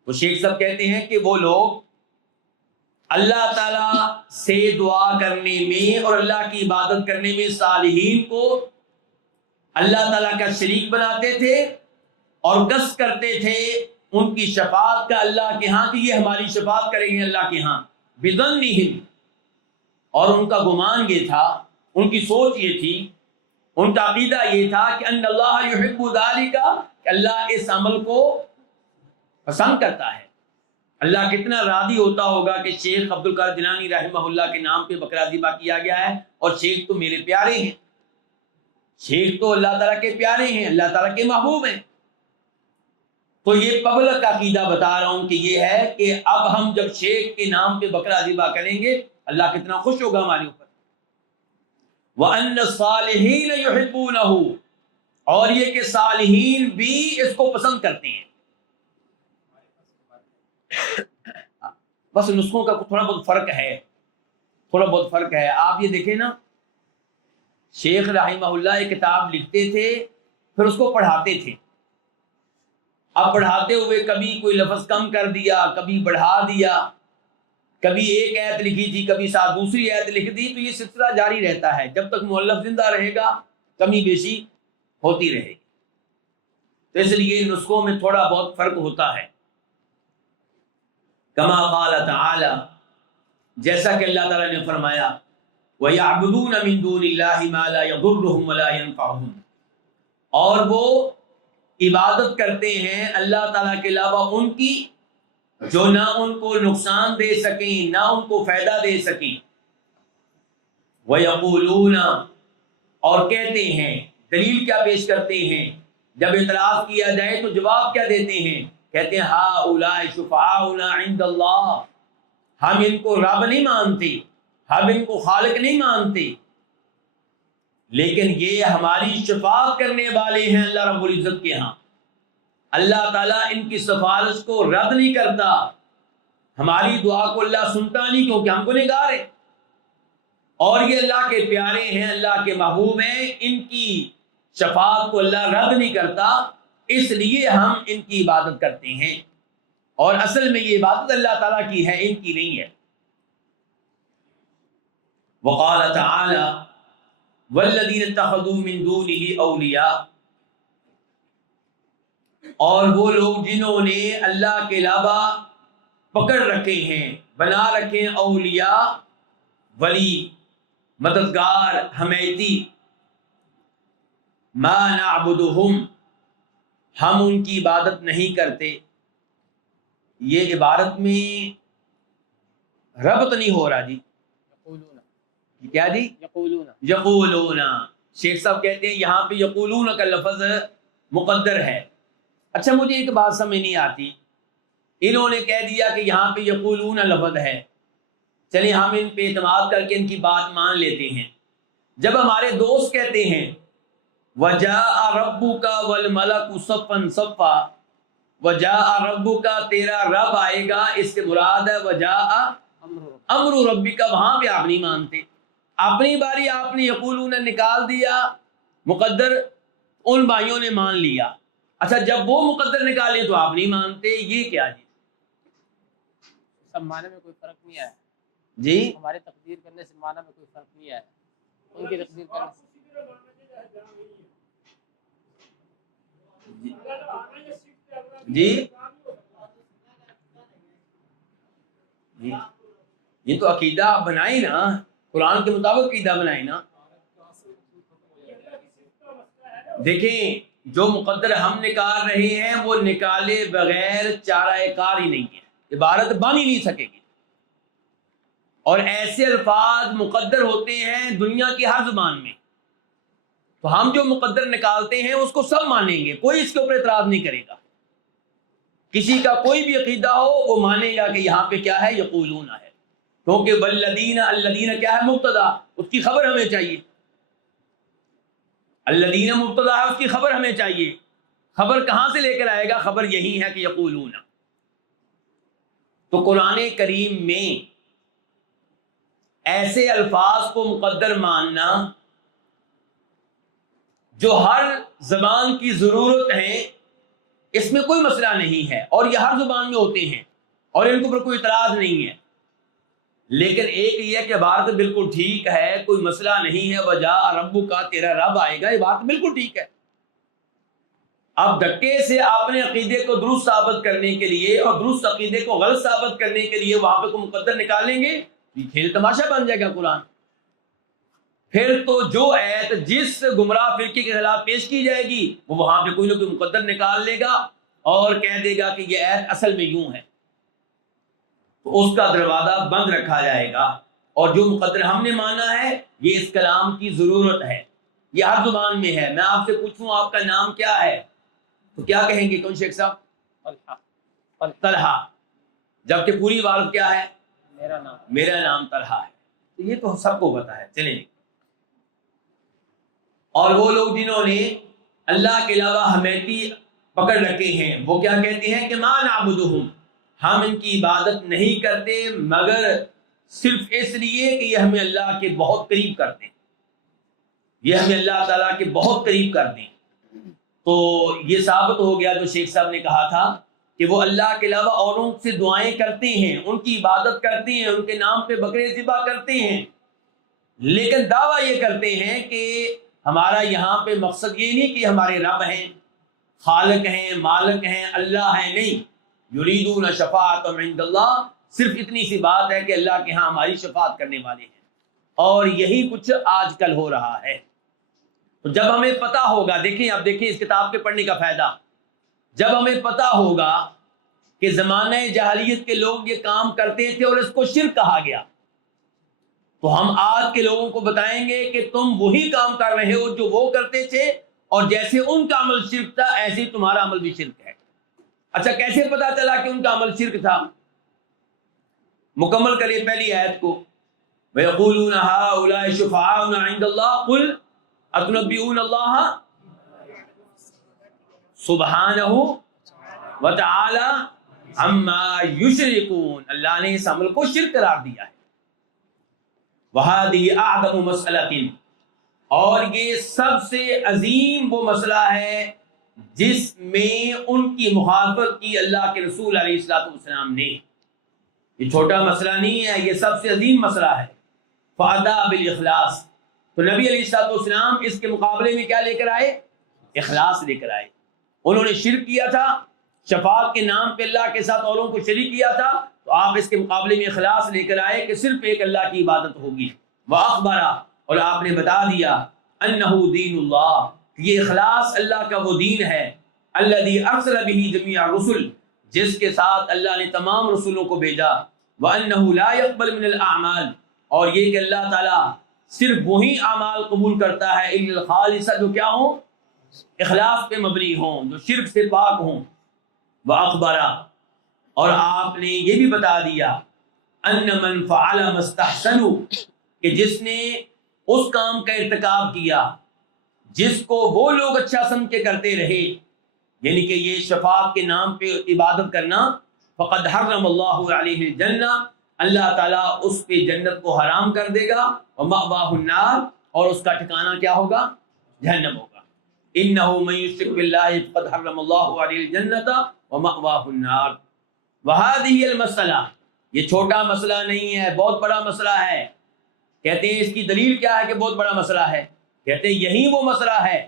وہ شیخ صاحب کہتے ہیں کہ وہ لوگ اللہ تعالیٰ سے دعا کرنے میں اور اللہ کی عبادت کرنے میں صالحین کو اللہ تعالیٰ کا شریک بناتے تھے اور قصد کرتے تھے ان کی شفاعت کا اللہ کے ہاں کہ یہ ہماری شفاعت کریں گے اللہ کے ہاں بِظَنِّهِمْ. اور ان کا گمان یہ تھا، ان کی سوچ یہ تھی، ان کا عقیدہ یہ تھا کہ ان اللہ یحب ذالک، کہ اللہ اس عمل کو پسند کرتا ہے. اللہ کتنا راضی ہوتا ہوگا کہ شیخ عبد القادر جیلانی رحمہ اللہ کے نام پہ بکرا ذبح کیا گیا ہے. اور شیخ تو میرے پیارے ہیں، شیخ تو اللہ تعالیٰ کے پیارے ہیں، اللہ تعالیٰ کے محبوب ہیں. تو یہ پبلک کا عقیدہ بتا رہا ہوں کہ یہ ہے کہ اب ہم جب شیخ کے نام پہ بکرا ذبح کریں گے اللہ کتنا خوش ہوگا ہمارے اوپر. وَأَنَّ الصَّالِحِينَ يُحِبُّونَهُ، اور یہ کہ صالحین بھی اس کو پسند کرتے ہیں. بس نسخوں کا تھوڑا بہت فرق ہے، تھوڑا بہت فرق ہے. آپ یہ دیکھیں نا، شیخ رحمہ اللہ ایک کتاب لکھتے تھے پھر اس کو پڑھاتے تھے. اب پڑھاتے ہوئے کبھی کوئی لفظ کم کر دیا، کبھی بڑھا دیا، کبھی ایک آیت لکھی تھی کبھی ساتھ دوسری آیت لکھ دی. تو یہ سلسلہ جاری رہتا ہے جب تک مؤلف زندہ رہے گا، کمی بیشی ہوتی رہے گی. تو اس لیے نسخوں میں تھوڑا بہت فرق ہوتا ہے. کما قال تعالی، جیسا کہ اللہ تعالیٰ نے فرمایا وَيَعْبُدُونَ مِن دُونِ اللَّهِ مَا لَا يَضُرُّهُمْ وَلَا يَنفَعُهُمْ، اور وہ عبادت کرتے ہیں اللہ تعالیٰ کے علاوہ ان کی جو نہ ان کو نقصان دے سکیں نہ ان کو فائدہ دے سکیں. وَيَقُولُونَ، اور کہتے ہیں، دلیل کیا پیش کرتے ہیں جب اعتراض کیا جائے تو جواب کیا دیتے ہیں؟ کہتے ہیں ہؤلاء شفعاؤنا عند اللہ، ہم ان کو رب نہیں مانتے، ہم ان کو خالق نہیں مانتے، لیکن یہ ہماری شفاعت کرنے والے ہیں اللہ رب العزت کے ہاں. اللہ تعالیٰ ان کی سفارش کو رد نہیں کرتا، ہماری دعا کو اللہ سنتا نہیں کیونکہ ہم گنہگار ہیں. اور یہ اللہ کے پیارے ہیں، اللہ کے محبوب ہیں، ان کی شفاعت کو اللہ رد نہیں کرتا، اس لیے ہم ان کی عبادت کرتے ہیں. اور اصل میں یہ عبادت اللہ تعالیٰ کی ہے، ان کی نہیں ہے. وقال تعالی والذین اتخذوا من دونه اولیاء، اور وہ لوگ جنہوں نے اللہ کے علاوہ پکڑ رکھے ہیں، بنا رکھے ہیں اولیاء، ولی، مددگار، حمیتی. ما نعبدہم، ہم ان کی عبادت نہیں کرتے. یہ عبارت میں ربط نہیں ہو رہا جی. کیا جی؟ یقولون. شیخ صاحب کہتے ہیں یہاں پہ یقولون کا لفظ مقدر ہے. اچھا مجھے ایک بات سمجھ نہیں آتی، انہوں نے کہہ دیا کہ یہاں پہ یقولون لفظ ہے، چلیے ہم ان پہ اعتماد کر کے ان کی بات مان لیتے ہیں. جب ہمارے دوست کہتے ہیں وَجَاءَ رَبُّكَ وَالْمَلَكُ صَفًّا صَفًّا، وَجَاءَ رَبُّكَ، تیرا رب آئے گا، اس سے مراد ہے وَجَاءَ أَمْرُ رَبِّكَ. وہاں پہ آپ نہیں مانتے، اپنی باری آپ نے یقولون نکال دیا مقدر، ان بھائیوں نے مان لیا. اچھا جب وہ مقدر نکالے تو آپ نہیں مانتے، یہ کیا جی؟ صاحب معنی میں کوئی فرق نہیں آیا جی ہمارے تقدیر کرنے سے معنی میں کوئی فرق نہیں آیا ان کی تقدیر کرنے سے جی جی یہ تو عقیدہ آپ بنائیں نا، قرآن کے مطابق عقیدہ بنائیں نا۔ دیکھیں جو مقدر ہم نکال رہے ہیں وہ نکالے بغیر چارہ کار ہی نہیں ہے، عبارت بن ہی نہیں سکے گی۔ اور ایسے الفاظ مقدر ہوتے ہیں دنیا کی ہر زبان میں، تو ہم جو مقدر نکالتے ہیں اس کو سب مانیں گے، کوئی اس کے اوپر اعتراض نہیں کرے گا۔ کسی کا کوئی بھی عقیدہ ہو وہ مانے گا کہ یہاں پہ کیا ہے، یقولون ہے، کیونکہ والذین الذین کیا ہے، مبتدا، اس کی خبر ہمیں چاہیے۔ الذین مبتدا ہے، اس کی خبر ہمیں چاہیے۔ خبر کہاں سے لے کر آئے گا؟ خبر یہی ہے کہ یقولون۔ تو قرآن کریم میں ایسے الفاظ کو مقدر ماننا جو ہر زبان کی ضرورت ہے، اس میں کوئی مسئلہ نہیں ہے، اور یہ ہر زبان میں ہوتے ہیں اور ان کے اوپر کوئی اعتراض نہیں ہے۔ لیکن ایک یہ کہ عبارت بالکل ٹھیک ہے، کوئی مسئلہ نہیں ہے، وجاء ربک کا، تیرا رب آئے گا، عبارت بالکل ٹھیک ہے۔ اب دھکے سے اپنے عقیدے کو درست ثابت کرنے کے لیے اور درست عقیدے کو غلط ثابت کرنے کے لیے وہاں پہ کوئی مقدر نکالیں گے، یہ کھیل تماشا بن جائے گا قرآن۔ پھر تو جو ایت جس گمراہ فرقے کے خلاف پیش کی جائے گی وہ وہاں پہ کوئی نہ کوئی مقدر نکال لے گا اور کہہ دے گا کہ یہ ایت اصل میں یوں ہے، تو اس کا دروازہ بند رکھا جائے گا۔ اور جو مقدر ہم نے مانا ہے یہ اس کلام کی ضرورت ہے، یہ ہر زبان میں ہے۔ میں آپ سے پوچھوں آپ کا نام کیا ہے تو کیا کہیں گے؟ کون شیخ صاحب؟ طلحہ، جبکہ پوری عبارت کیا ہے؟ میرا نام طلحہ ہے۔ تو یہ تو سب کو پتا ہے۔ چلیں، اور وہ لوگ جنہوں نے اللہ کے علاوہ حمیتی پکڑ رکھے ہیں وہ کیا کہتے ہیں کہ ما نعبدہم، ہم ان کی عبادت نہیں کرتے مگر صرف اس لیے کہ یہ ہمیں اللہ کے بہت قریب کر دیں، یہ ہمیں اللہ تعالیٰ کے بہت قریب کر دیں۔ تو یہ ثابت ہو گیا جو شیخ صاحب نے کہا تھا کہ وہ اللہ کے علاوہ اوروں سے دعائیں کرتے ہیں، ان کی عبادت کرتے ہیں، ان کے نام پہ بکرے ذبح کرتے ہیں، لیکن دعویٰ یہ کرتے ہیں کہ ہمارا یہاں پہ مقصد یہ نہیں کہ ہمارے رب ہیں، خالق ہیں، مالک ہیں، اللہ ہیں، نہیں، یریدون شفاعت عند اللہ، صرف اتنی سی بات ہے کہ اللہ کے ہاں ہماری شفاعت کرنے والے ہیں۔ اور یہی کچھ آج کل ہو رہا ہے۔ تو جب ہمیں پتہ ہوگا، دیکھیں اب دیکھیں اس کتاب کے پڑھنے کا فائدہ، جب ہمیں پتہ ہوگا کہ زمانہ جاہلیت کے لوگ یہ کام کرتے تھے اور اس کو شرک کہا گیا، تو ہم آج کے لوگوں کو بتائیں گے کہ تم وہی کام کر رہے ہو جو وہ کرتے تھے، اور جیسے ان کا عمل شرک تھا ایسے ہی تمہارا عمل بھی شرک ہے۔ اچھا کیسے پتا چلا کہ ان کا عمل شرک تھا؟ مکمل کریے پہلی آیت کو، وَيَقُولُونَ هَؤُلَاءِ شُفَعَاؤُنَا عِندَ اللَّهِ قُلْ أَتُنَبِّئُونَ اللَّهَ سُبْحَانَهُ وَتَعَالَى عَمَّا يُشْرِكُونَ، اللہ نے اس عمل کو شرک قرار دیا ہے۔ وَهَذِهِ أَعْظَمُ مَسْأَلَةٍ، اور یہ سب سے عظیم وہ مسئلہ ہے جس میں ان کی مخالفت کی اللہ کے رسول علیہ الصلوۃ والسلام نے۔ یہ چھوٹا مسئلہ نہیں ہے، یہ سب سے عظیم مسئلہ ہے۔ فَأَتَىٰ بِالْإِخْلَاصِ، تو نبی علیہ الصلوۃ والسلام اس کے مقابلے میں کیا لے کر آئے؟ اخلاص لے کر آئے۔ انہوں نے شرک کیا تھا، شفاعت کے نام پہ اللہ کے ساتھ اوروں کو شریک کیا تھا، تو آپ اس کے مقابلے میں اخلاص لے کر آئے کہ صرف ایک اللہ کی عبادت ہوگی۔ وَأَخْبَرَ، اور آپ نے بتا دیا، أَنَّهُ دِينُ اللَّهِ، یہ اخلاص اللہ کا وہ دین ہے، الَّذِي أَرْسَلَ بِهِ جَمِيعَ الرُّسُلِ، جس کے ساتھ اللہ نے تمام رسولوں کو بھیجا۔ وَأَنَّهُ لَا يَقْبَلُ مِنَ الْأَعْمَالِ، اور یہ کہ اللہ تعالیٰ صرف وہی اعمال قبول کرتا ہے إِلَّا الْخَالِصَةَ، جو کیا ہوں؟ اخلاص پہ مبنی ہوں، جو شرک سے پاک ہوں۔ وَأَخْبَرَ، اور آپ نے یہ بھی بتا دیا، أَنَّ مَنْ فَعَلَ مَا اسْتَحْسَنُ، کہ جس نے اس کام کا ارتکاب کیا جس کو وہ لوگ اچھا سمجھ کے کرتے رہے، یعنی کہ یہ شفاعت کے نام پہ عبادت کرنا، فقد حرم اللہ علیہ الجنہ، اللہ تعالیٰ اس پہ جنت کو حرام کر دے گا، ومأواہ النار، اور اس کا ٹھکانہ کیا ہوگا؟ جہنم ہوگا۔ انہ من یشرک باللہ فقد حرم اللہ علیہ الجنہ ومأواہ النار۔ وہذہ المسئلہ، یہ چھوٹا مسئلہ نہیں ہے، بہت بڑا مسئلہ ہے۔ کہتے ہیں اس کی دلیل کیا ہے کہ بہت بڑا مسئلہ ہے؟ کہتے ہیں یہی وہ مسئلہ ہے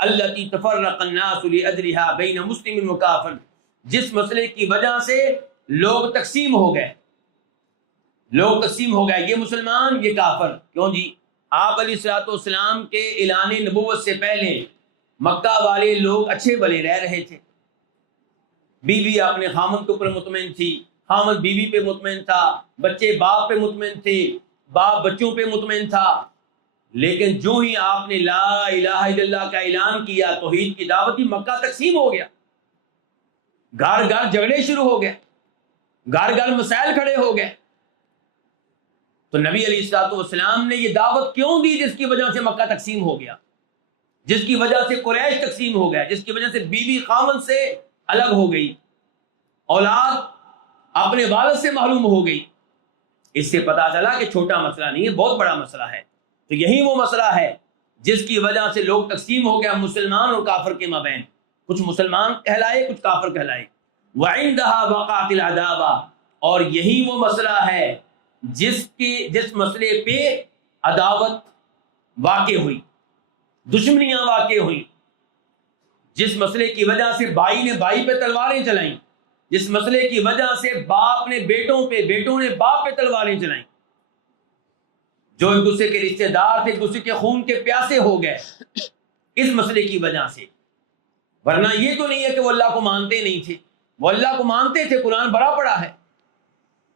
التی تفرق الناس لاجلها بین مسلم و کافر، جس مسئلے کی وجہ سے لوگ تقسیم ہو گئے، لوگ تقسیم ہو گئے، یہ مسلمان یہ کافر۔ کیوں جی؟ آپ علیہ الصلوۃ والسلام کے اعلان نبوت سے پہلے مکہ والے لوگ اچھے بھلے رہ رہے تھے، بیوی اپنے خامد کے اوپر مطمئن تھی، خامد بیوی پہ مطمئن تھا، بچے باپ پہ مطمئن تھے، باپ بچوں پہ مطمئن تھا۔ لیکن جو ہی آپ نے لا الہ الا اللہ کا اعلان کیا، توحید کی دعوت دی، مکہ تقسیم ہو گیا، گھر گھر جھگڑے شروع ہو گئے، گھر گھر مسائل کھڑے ہو گئے۔ تو نبی علیہ الصلوۃ والسلام نے یہ دعوت کیوں دی جس کی وجہ سے مکہ تقسیم ہو گیا، جس کی وجہ سے قریش تقسیم ہو گیا، جس کی وجہ سے بیوی خامد سے الگ ہو گئی، اولاد اپنے والد سے محروم ہو گئی۔ اس سے پتا چلا کہ چھوٹا مسئلہ نہیں ہے، بہت بڑا مسئلہ ہے۔ تو یہی وہ مسئلہ ہے جس کی وجہ سے لوگ تقسیم ہو گیا مسلمان اور کافر کے مابین، کچھ مسلمان کہلائے کچھ کافر کہلائے۔ وعندها وقعت العداوہ، اور یہی وہ مسئلہ ہے جس مسئلے پہ عداوت واقع ہوئی، دشمنیاں واقع ہوئی، جس مسئلے کی وجہ سے بھائی نے بھائی پہ تلواریں چلائیں، جس مسئلے کی وجہ سے باپ نے بیٹوں پہ، بیٹوں نے باپ پہ تلواریں چلائیں، جو ایک دوسرے کے رشتہ دار تھے، ایک دوسرے کے خون کے پیاسے ہو گئے اس مسئلے کی وجہ سے۔ ورنہ یہ تو نہیں ہے کہ وہ اللہ کو مانتے نہیں تھے، وہ اللہ کو مانتے تھے، قرآن بڑا پڑا ہے،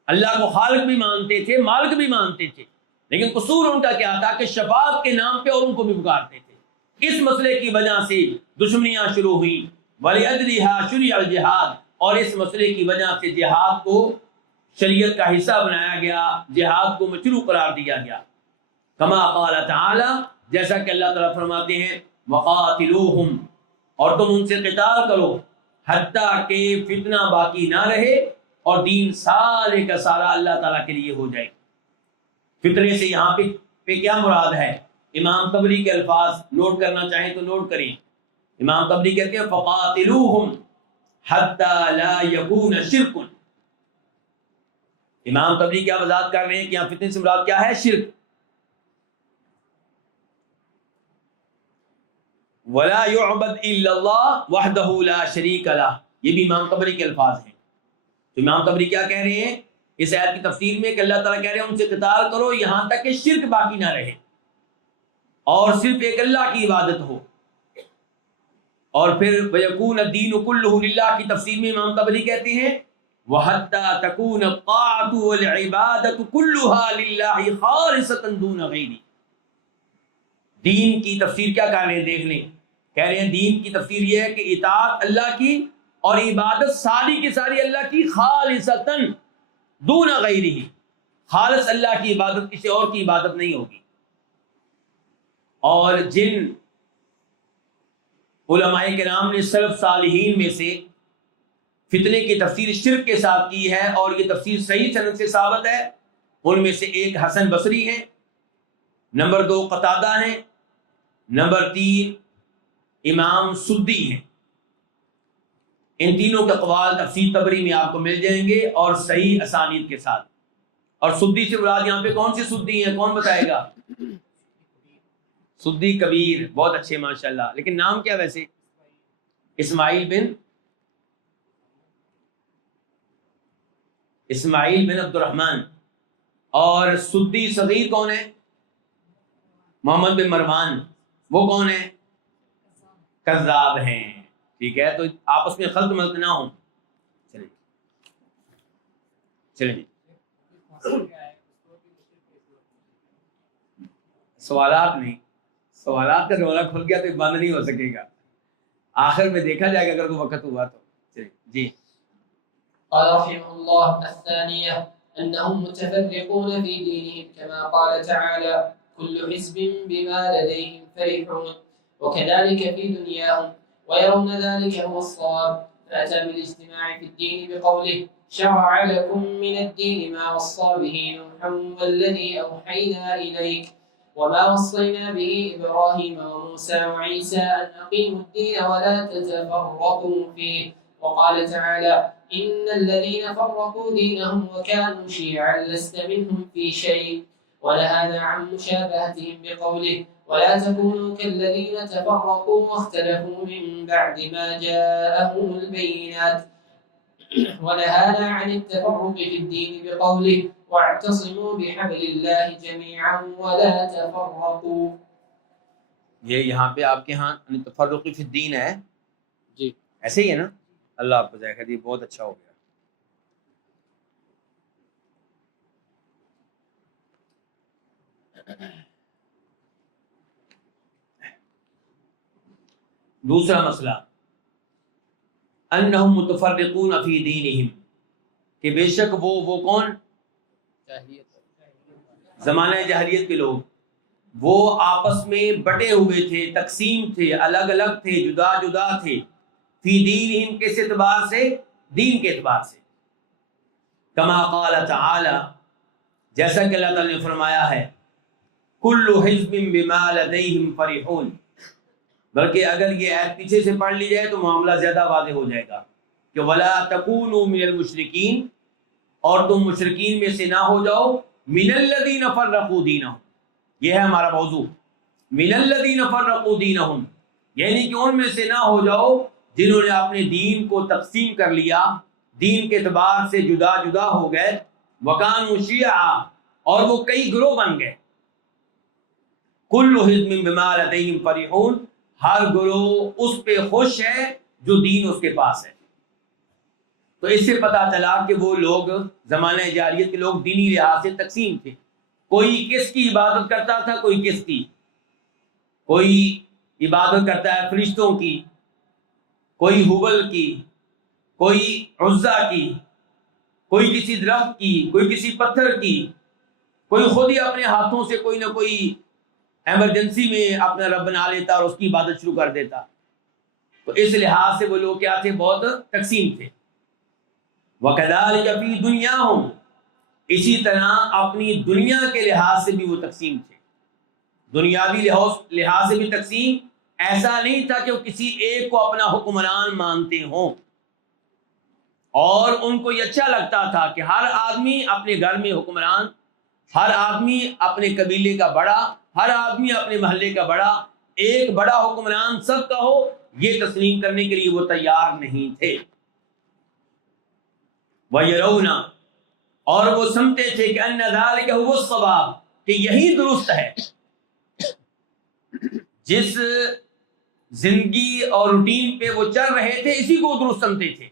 اللہ کو خالق بھی مانتے تھے، مالک بھی مانتے تھے، لیکن قصور ان کا کیا تھا کہ شفاعت کے نام پہ اور ان کو بھی پکارتے تھے۔ اس مسئلے کی وجہ سے دشمنیاں شروع ہوئیں، وَلِأَجْلِهَا شُرِعَ الْجِهَادُ، اور اس مسئلے کی وجہ سے جہاد کو شریعت کا حصہ بنایا گیا، جہاد کو مشروع قرار دیا گیا۔ کما قال تعالی، جیسا کہ اللہ تعالیٰ فرماتے ہیں وَقَاتِلُوهُمْ، اور تم ان سے قتال کرو حتیٰ کہ فتنہ باقی نہ رہے اور دین سارے کا سارا اللہ تعالیٰ کے لیے ہو جائے۔ فتنے سے یہاں پہ کیا مراد ہے؟ امام طبری کے الفاظ نوٹ کرنا چاہیں تو نوٹ کریں۔ امام طبری کہتے ہیں فَقَاتِلُوهُمْ حَتَّى لَا يَكُونَ شِرْكٌ۔ امام طبری کیا وضاحت کر رہے ہیں کہ یہاں فتنے سے مراد کیا ہے؟ شرک۔ وَلَا يُعْبَدْ إِلَّا اللَّهُ وَحْدَهُ لَا شَرِيكَ لَهُ، یہ بھی امام طبری کے الفاظ ہیں۔ تو امام طبری کیا کہہ رہے ہیں اس آیت کی تفسیر میں کہ اللہ تعالیٰ کہہ رہے ہیں ان سے قتال کرو یہاں تک کہ شرک باقی نہ رہے اور صرف ایک اللہ کی عبادت ہو۔ اور پھر وَيَكُونَ الدِّينُ كُلُّهُ لِلَّهِ کی تفسیر میں امام طبری کہتے ہیں وَحَتَّى تَكُونَ الطَّاعَةُ وَالْعِبَادَةُ كُلُّهَا لِلَّهِ خَالِصَةً دُونَ غَيْرِهِ۔ دین کی تفسیر کیا کہہ رہے ہیں دیکھ لیں، کہہ رہے ہیں دین کی تفسیر یہ ہے کہ اطاعت اللہ کی اور عبادت ساری کی ساری اللہ کی، خالصتاً دون غیرہ، خالص اللہ کی عبادت، کسی اور کی عبادت نہیں ہوگی۔ اور جن علماء کرام نے سلف صالحین میں سے فتنے کی تفسیر شرک کے ساتھ کی ہے اور یہ تفسیر صحیح سند سے ثابت ہے، ان میں سے ایک حسن بصری ہیں، نمبر 2 قتادہ ہیں، نمبر 3 امام سدی ہیں۔ ان تینوں کے اقوال تفسیر طبری میں آپ کو مل جائیں گے اور صحیح اسانید کے ساتھ۔ اور سدی سے مراد یہاں پہ کون سی سدی ہیں، کون بتائے گا؟ سدی کبیر، بہت اچھے ماشاءاللہ، لیکن نام کیا ویسے؟ اسماعیل بن عبد الرحمن۔ اور سدی صغیر کون ہے؟ محمد بن مروان، وہ کون ہے؟ کذاب ہیں، ٹھیک ہے، تو آپس میں خلط ملط نہ ہوں۔ چلیں جی، سوالات نہیں، سوالات کا دروازہ کھل گیا تو بند نہیں ہو سکے گا، آخر میں دیکھا جائے گا اگر کوئی وقت ہوا تو۔ چلیں جی۔ قال رحمه الله الثانية أنهم متفرقون في دينهم كما قال تعالى كل حزب بما لديهم فرحون، وكذلك في دنياهم ويرون ذلك هو الصواب، فأتى بالاجتماع في الدين بقوله شرع لكم من الدين ما وصى به نوحا والذي أوحينا إليك وما وصينا به إبراهيم وموسى وعيسى أن أقيموا الدين ولا تتفرقوا فيه وقال تعالى إن الذين فرقوا دينهم وكانوا شيعا لست منهم في شيء ونهانا عن مشابهتهم بقوله ولا تكونوا كالذين تفرقوا واختلفوا من بعد ما جاءهم البينات ونهانا عن التفرق في الدين بقوله واعتصموا بحبل الله جميعا ولا تفرقوا. یہ یہاں پہ آپ کے ہاں تفرق فی الدین ہے جی ایسے ہی ہے نا. اللہ آپ کو جائے خیر، یہ بہت اچھا ہو گیا. دوسرا مسئلہ انہم متفرقون فی دینہم، کہ بے شک وہ کون؟ زمانہ جاہلیت کے لوگ، وہ آپس میں بٹے ہوئے تھے، تقسیم تھے، الگ الگ تھے، جدا جدا تھے. فی دینہم، کس اعتبار سے؟ دین کے اعتبار سے. کما قال تعالی، جیسا کہ اللہ تعالی نے فرمایا ہے کل حزب بما لدیہم فرحون. بلکہ اگر یہ آیت پیچھے سے پڑھ لی جائے تو معاملہ زیادہ واضح ہو جائے گا کہ ولا تکونوا من المشرکین، اور تم مشرکین میں سے نہ ہو جاؤ. من الذین فرقوا دینہم، یہ ہے ہمارا موضوع. من الذین فرقوا دینہم، یعنی کہ ان میں سے نہ ہو جاؤ جنہوں نے اپنے دین کو تقسیم کر لیا، دین کے اعتبار سے جدا جدا ہو گئے. وکانوا شیعا، اور وہ کئی گروہ بن گئے. کل حزب بما لدیہم فرحون، ہر گروہ اس پہ خوش ہے جو دین اس کے پاس ہے. تو اس سے پتہ چلا کہ وہ لوگ زمانہ جاہلیت کے لوگ دینی لحاظ سے تقسیم تھے. کوئی کس کی عبادت کرتا تھا، کوئی کس کی. کوئی عبادت کرتا ہے فرشتوں کی، کوئی حبل کی، کوئی عزا کی، کوئی کسی درخت کی، کوئی کسی پتھر کی، کوئی خود ہی اپنے ہاتھوں سے کوئی نہ کوئی ایمرجنسی میں اپنا رب بنا لیتا اور اس کی عبادت شروع کر دیتا. تو اس لحاظ سے وہ لوگ کیا تھے؟ بہت تقسیم تھے. وَكَذَلِكَ فِي دُنْيَاهُمْ، اسی طرح اپنی دنیا کے لحاظ سے بھی وہ تقسیم تھے. دنیاوی لحاظ سے بھی تقسیم. ایسا نہیں تھا کہ وہ کسی ایک کو اپنا حکمران مانتے ہوں، اور ان کو یہ اچھا لگتا تھا کہ ہر آدمی اپنے گھر میں حکمران، ہر آدمی اپنے قبیلے کا بڑا، ہر آدمی اپنے محلے کا بڑا، ایک بڑا حکمران سب کا ہو. یہ تسلیم کرنے کے لیے وہ تیار نہیں تھے. وَيَرَوْنَ، اور وہ سمجھتے تھے کہ أَنَّ ذَلِكَ هُوَ الصَّوَابُ، کہ یہی درست ہے. جس زندگی اور روٹین پہ وہ چل رہے تھے اسی کو درست سمجھتے تھے.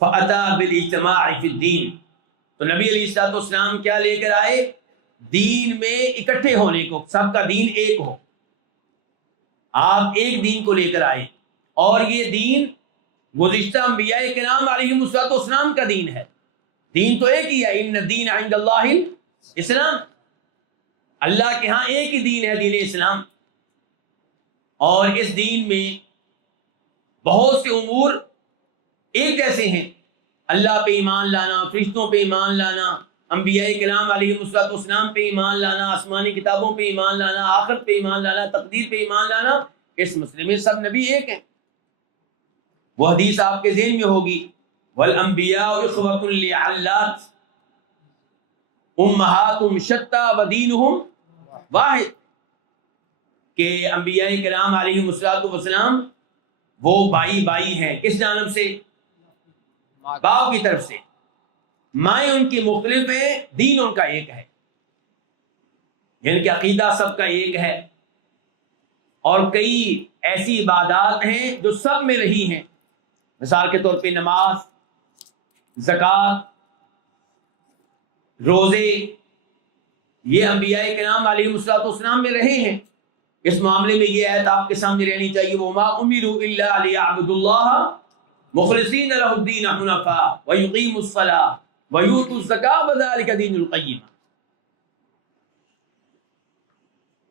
فَأَتَى بِالْاجْتِمَاعِ فِي الدِّينِ، تو نبی علیہ الصلوۃ والسلام کیا لے کر آئے؟ دین میں اکٹھے ہونے کو، سب کا دین ایک ہو. آپ ایک دین کو لے کر آئے، اور یہ دین گزشتہ انبیاء کرام علیہم الصلوۃ والسلام کا دین ہے. دین تو ایک ہی ہے، ان الدین عند اللہ الاسلام، اللہ کے ہاں ایک ہی دین ہے، دین اسلام. اور اس دین میں بہت سے امور ایک جیسے ہیں. اللہ پہ ایمان لانا، فرشتوں پہ ایمان لانا، انبیاء کرام علیہم الصلوۃ والسلام پہ ایمان لانا، آسمانی کتابوں پہ ایمان لانا، آخرت پہ ایمان لانا، تقدیر پہ ایمان لانا، اس مسئلے میں سب نبی ایک ہیں. وہ حدیث آپ کے ذہن میں ہوگی والانبیاء اخوۃ لعلات امہاتہم شتیٰ ودینہم واحد، کہ انبیاء کرام علیہم الصلوۃ والسلام وہ بائی ہیں. کس جانب سے؟ باپ کی طرف سے. مائیں ان کی مختلف ہیں، دین ان کا ایک ہے. یعنی کہ عقیدہ سب کا ایک ہے، اور کئی ایسی عبادات ہیں جو سب میں رہی ہیں. مثال کے طور پہ نماز، زکوٰۃ، روزے، یہ انبیاء کرام علیہم الصلوۃ والسلام میں رہے ہیں. اس معاملے میں یہ آیت آپ کے سامنے رہنی چاہیے، وَمَا أُمِرُوا إِلَّا لِيَعْبُدُوا اللَّهَ مُخْلِصِينَ لَهُ الدِّينَ حُنَفَاءَ وَيُقِيمُوا الصَّلَاةَ وَيُؤْتُوا الزَّكَاةَ وَذَلِكَ دِينُ الْقَيِّمَةِ.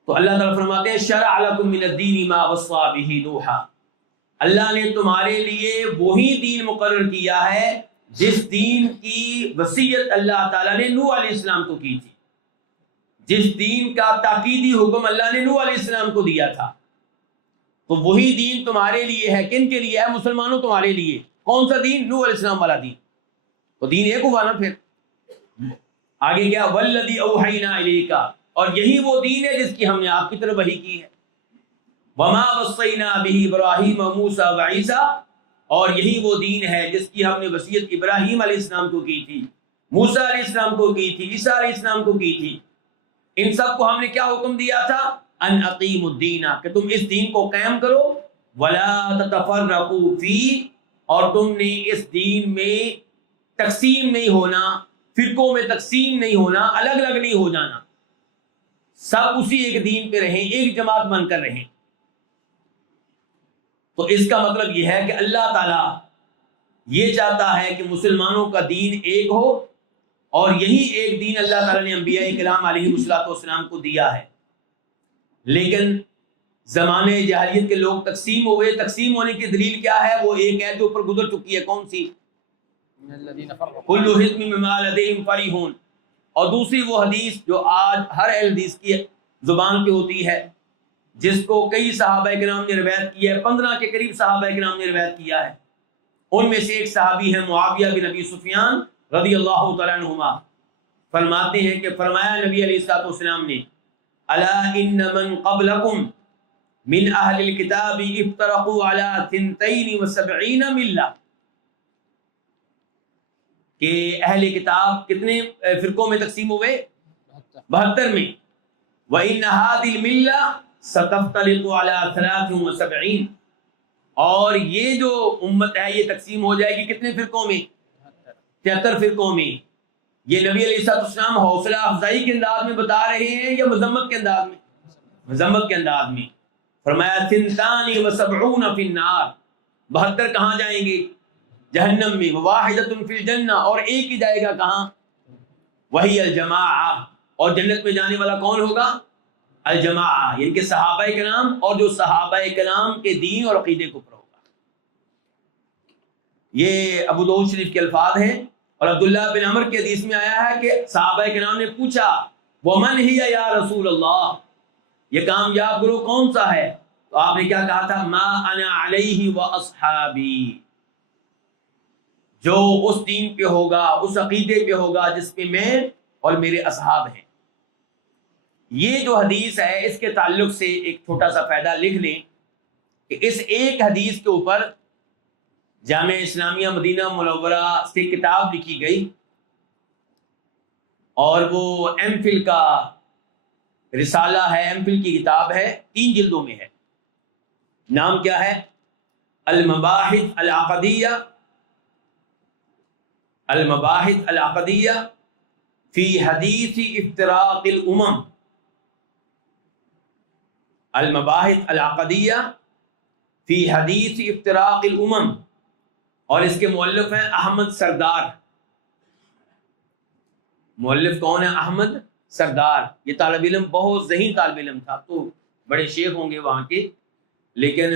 تو اللہ تعالیٰ فرماتے ہیں شرع لکم من الدین ما وصى به نوحا، اللہ نے تمہارے لیے وہی دین مقرر کیا ہے جس دین کی وصیت اللہ تعالیٰ نے نوح علیہ السلام کو کی تھی، جس دین کا تاکیدی حکم اللہ نے نوح علیہ السلام کو دیا تھا. تو وہی دین تمہارے لیے ہے. کن کے لیے ہے؟ مسلمانوں تمہارے لیے. کون سا دین؟ نوح علیہ السلام والا دین. تو دین ایک ہوا نا. پھر آگے کیا؟ والذی اوحینا الیک، اور یہی وہ دین ہے جس کی ہم نے آپ کی طرف وحی کی ہے. وما وصینا بہ ابراہیم وموسیٰ وعیسیٰ، اور یہی وہ دین ہے جس کی ہم نے وصیت ابراہیم علیہ السلام کو کی تھی، موسیٰ علیہ السلام کو کی تھی، عیسیٰ علیہ السلام کو کی تھی. ان سب کو ہم نے کیا حکم دیا تھا؟ ان اقیموا الدین، کہ تم اس دین کو قائم کرو. ولا تتفرقوا فیہ، اور تم نے اس دین میں تقسیم نہیں ہونا، فرقوں میں تقسیم نہیں ہونا، الگ الگ نہیں ہو جانا. سب اسی ایک دین پہ رہیں، ایک جماعت بن کر رہیں. تو اس کا مطلب یہ ہے کہ اللہ تعالیٰ یہ چاہتا ہے کہ مسلمانوں کا دین ایک ہو، اور یہی ایک دین اللہ تعالیٰ نے انبیاء کرام علیہ السلام کو دیا ہے. لیکن زمانے جاہلیت کے لوگ تقسیم ہوئے. تقسیم ہونے کی دلیل کیا ہے؟ وہ ایک ہے جو اوپر گزر چکی ہے. کون سی؟ کل حزب بما لدیہم فرحون. اور دوسری وہ حدیث جو آج ہر اہل حدیث کی زبان پہ ہوتی ہے، جس کو کئی صحابہ کرام نے روایت کی ہے، 15 کے قریب صحابہ کرام نے روایت کیا ہے. ان میں سے ایک صحابی ہیں معاویہ بن ابی سفیان رضی اللہ تعالیٰ عنہما. فرماتے ہیں کہ فرمایا نبی علیہ الصلوۃ والسلام نے، الا ان من قبلکم من اہل الکتاب افترقوا علی 72 ملہ، کہ اہل کتاب کتنے فرقوں میں تقسیم ہوئے؟ 72 میں. وَإِنَّ هَذِهِ الْمِلَّةَ سَتَفْتَرِقُ عَلَى 73، اور یہ جو امت ہے یہ تقسیم ہو جائے گی کتنے فرقوں میں؟ 73 فرقوں میں. یہ نبی علیہ السلام حوصلہ افزائی کے انداز میں بتا رہے ہیں یا مذمت کے انداز میں؟ مذمت کے انداز میں. فرمایا 72 فی النار، 72 کہاں جائیں گے؟ جہنم میں. واحدۃ فی الجنہ، اور ایک ہی جائے گا کہاں؟ وہی الجماعہ، اور جنت میں جانے والا کون ہوگا؟ الجماعہ، یعنی کہ صحابہ کرام، اور جو صحابہ کرام کے دین اور عقیدے کو پر ہوگا. یہ ابو داؤد شریف کے الفاظ ہیں. اور عبداللہ بن عمر کے حدیث میں آیا ہے کہ صحابہ کرام نے پوچھا ومن ہی یا رسول اللہ، یہ کامیاب گروہ کون سا ہے؟ تو آپ نے کیا کہا تھا؟ ما انا علیہ واصحابی، جو اس دین پہ ہوگا، اس عقیدے پہ ہوگا جس پہ میں اور میرے اصحاب ہیں. یہ جو حدیث ہے اس کے تعلق سے ایک چھوٹا سا فائدہ لکھ لیں کہ اس ایک حدیث کے اوپر جامعہ اسلامیہ مدینہ منورہ سے کتاب لکھی گئی، اور وہ ایم فل کا رسالہ ہے، ایم فل کی کتاب ہے، 3 جلدوں میں ہے. نام کیا ہے؟ المباحث العقدیہ، المباحث العقدیہ فی حدیث افتراق الامم. المباحث العقدیہ فی حدیث افتراق الامم، اور اس کے مؤلف ہیں احمد سردار. مؤلف کون ہے؟ احمد سردار. یہ طالب علم بہت ذہین طالب علم تھا. تو بڑے شیخ ہوں گے وہاں کے، لیکن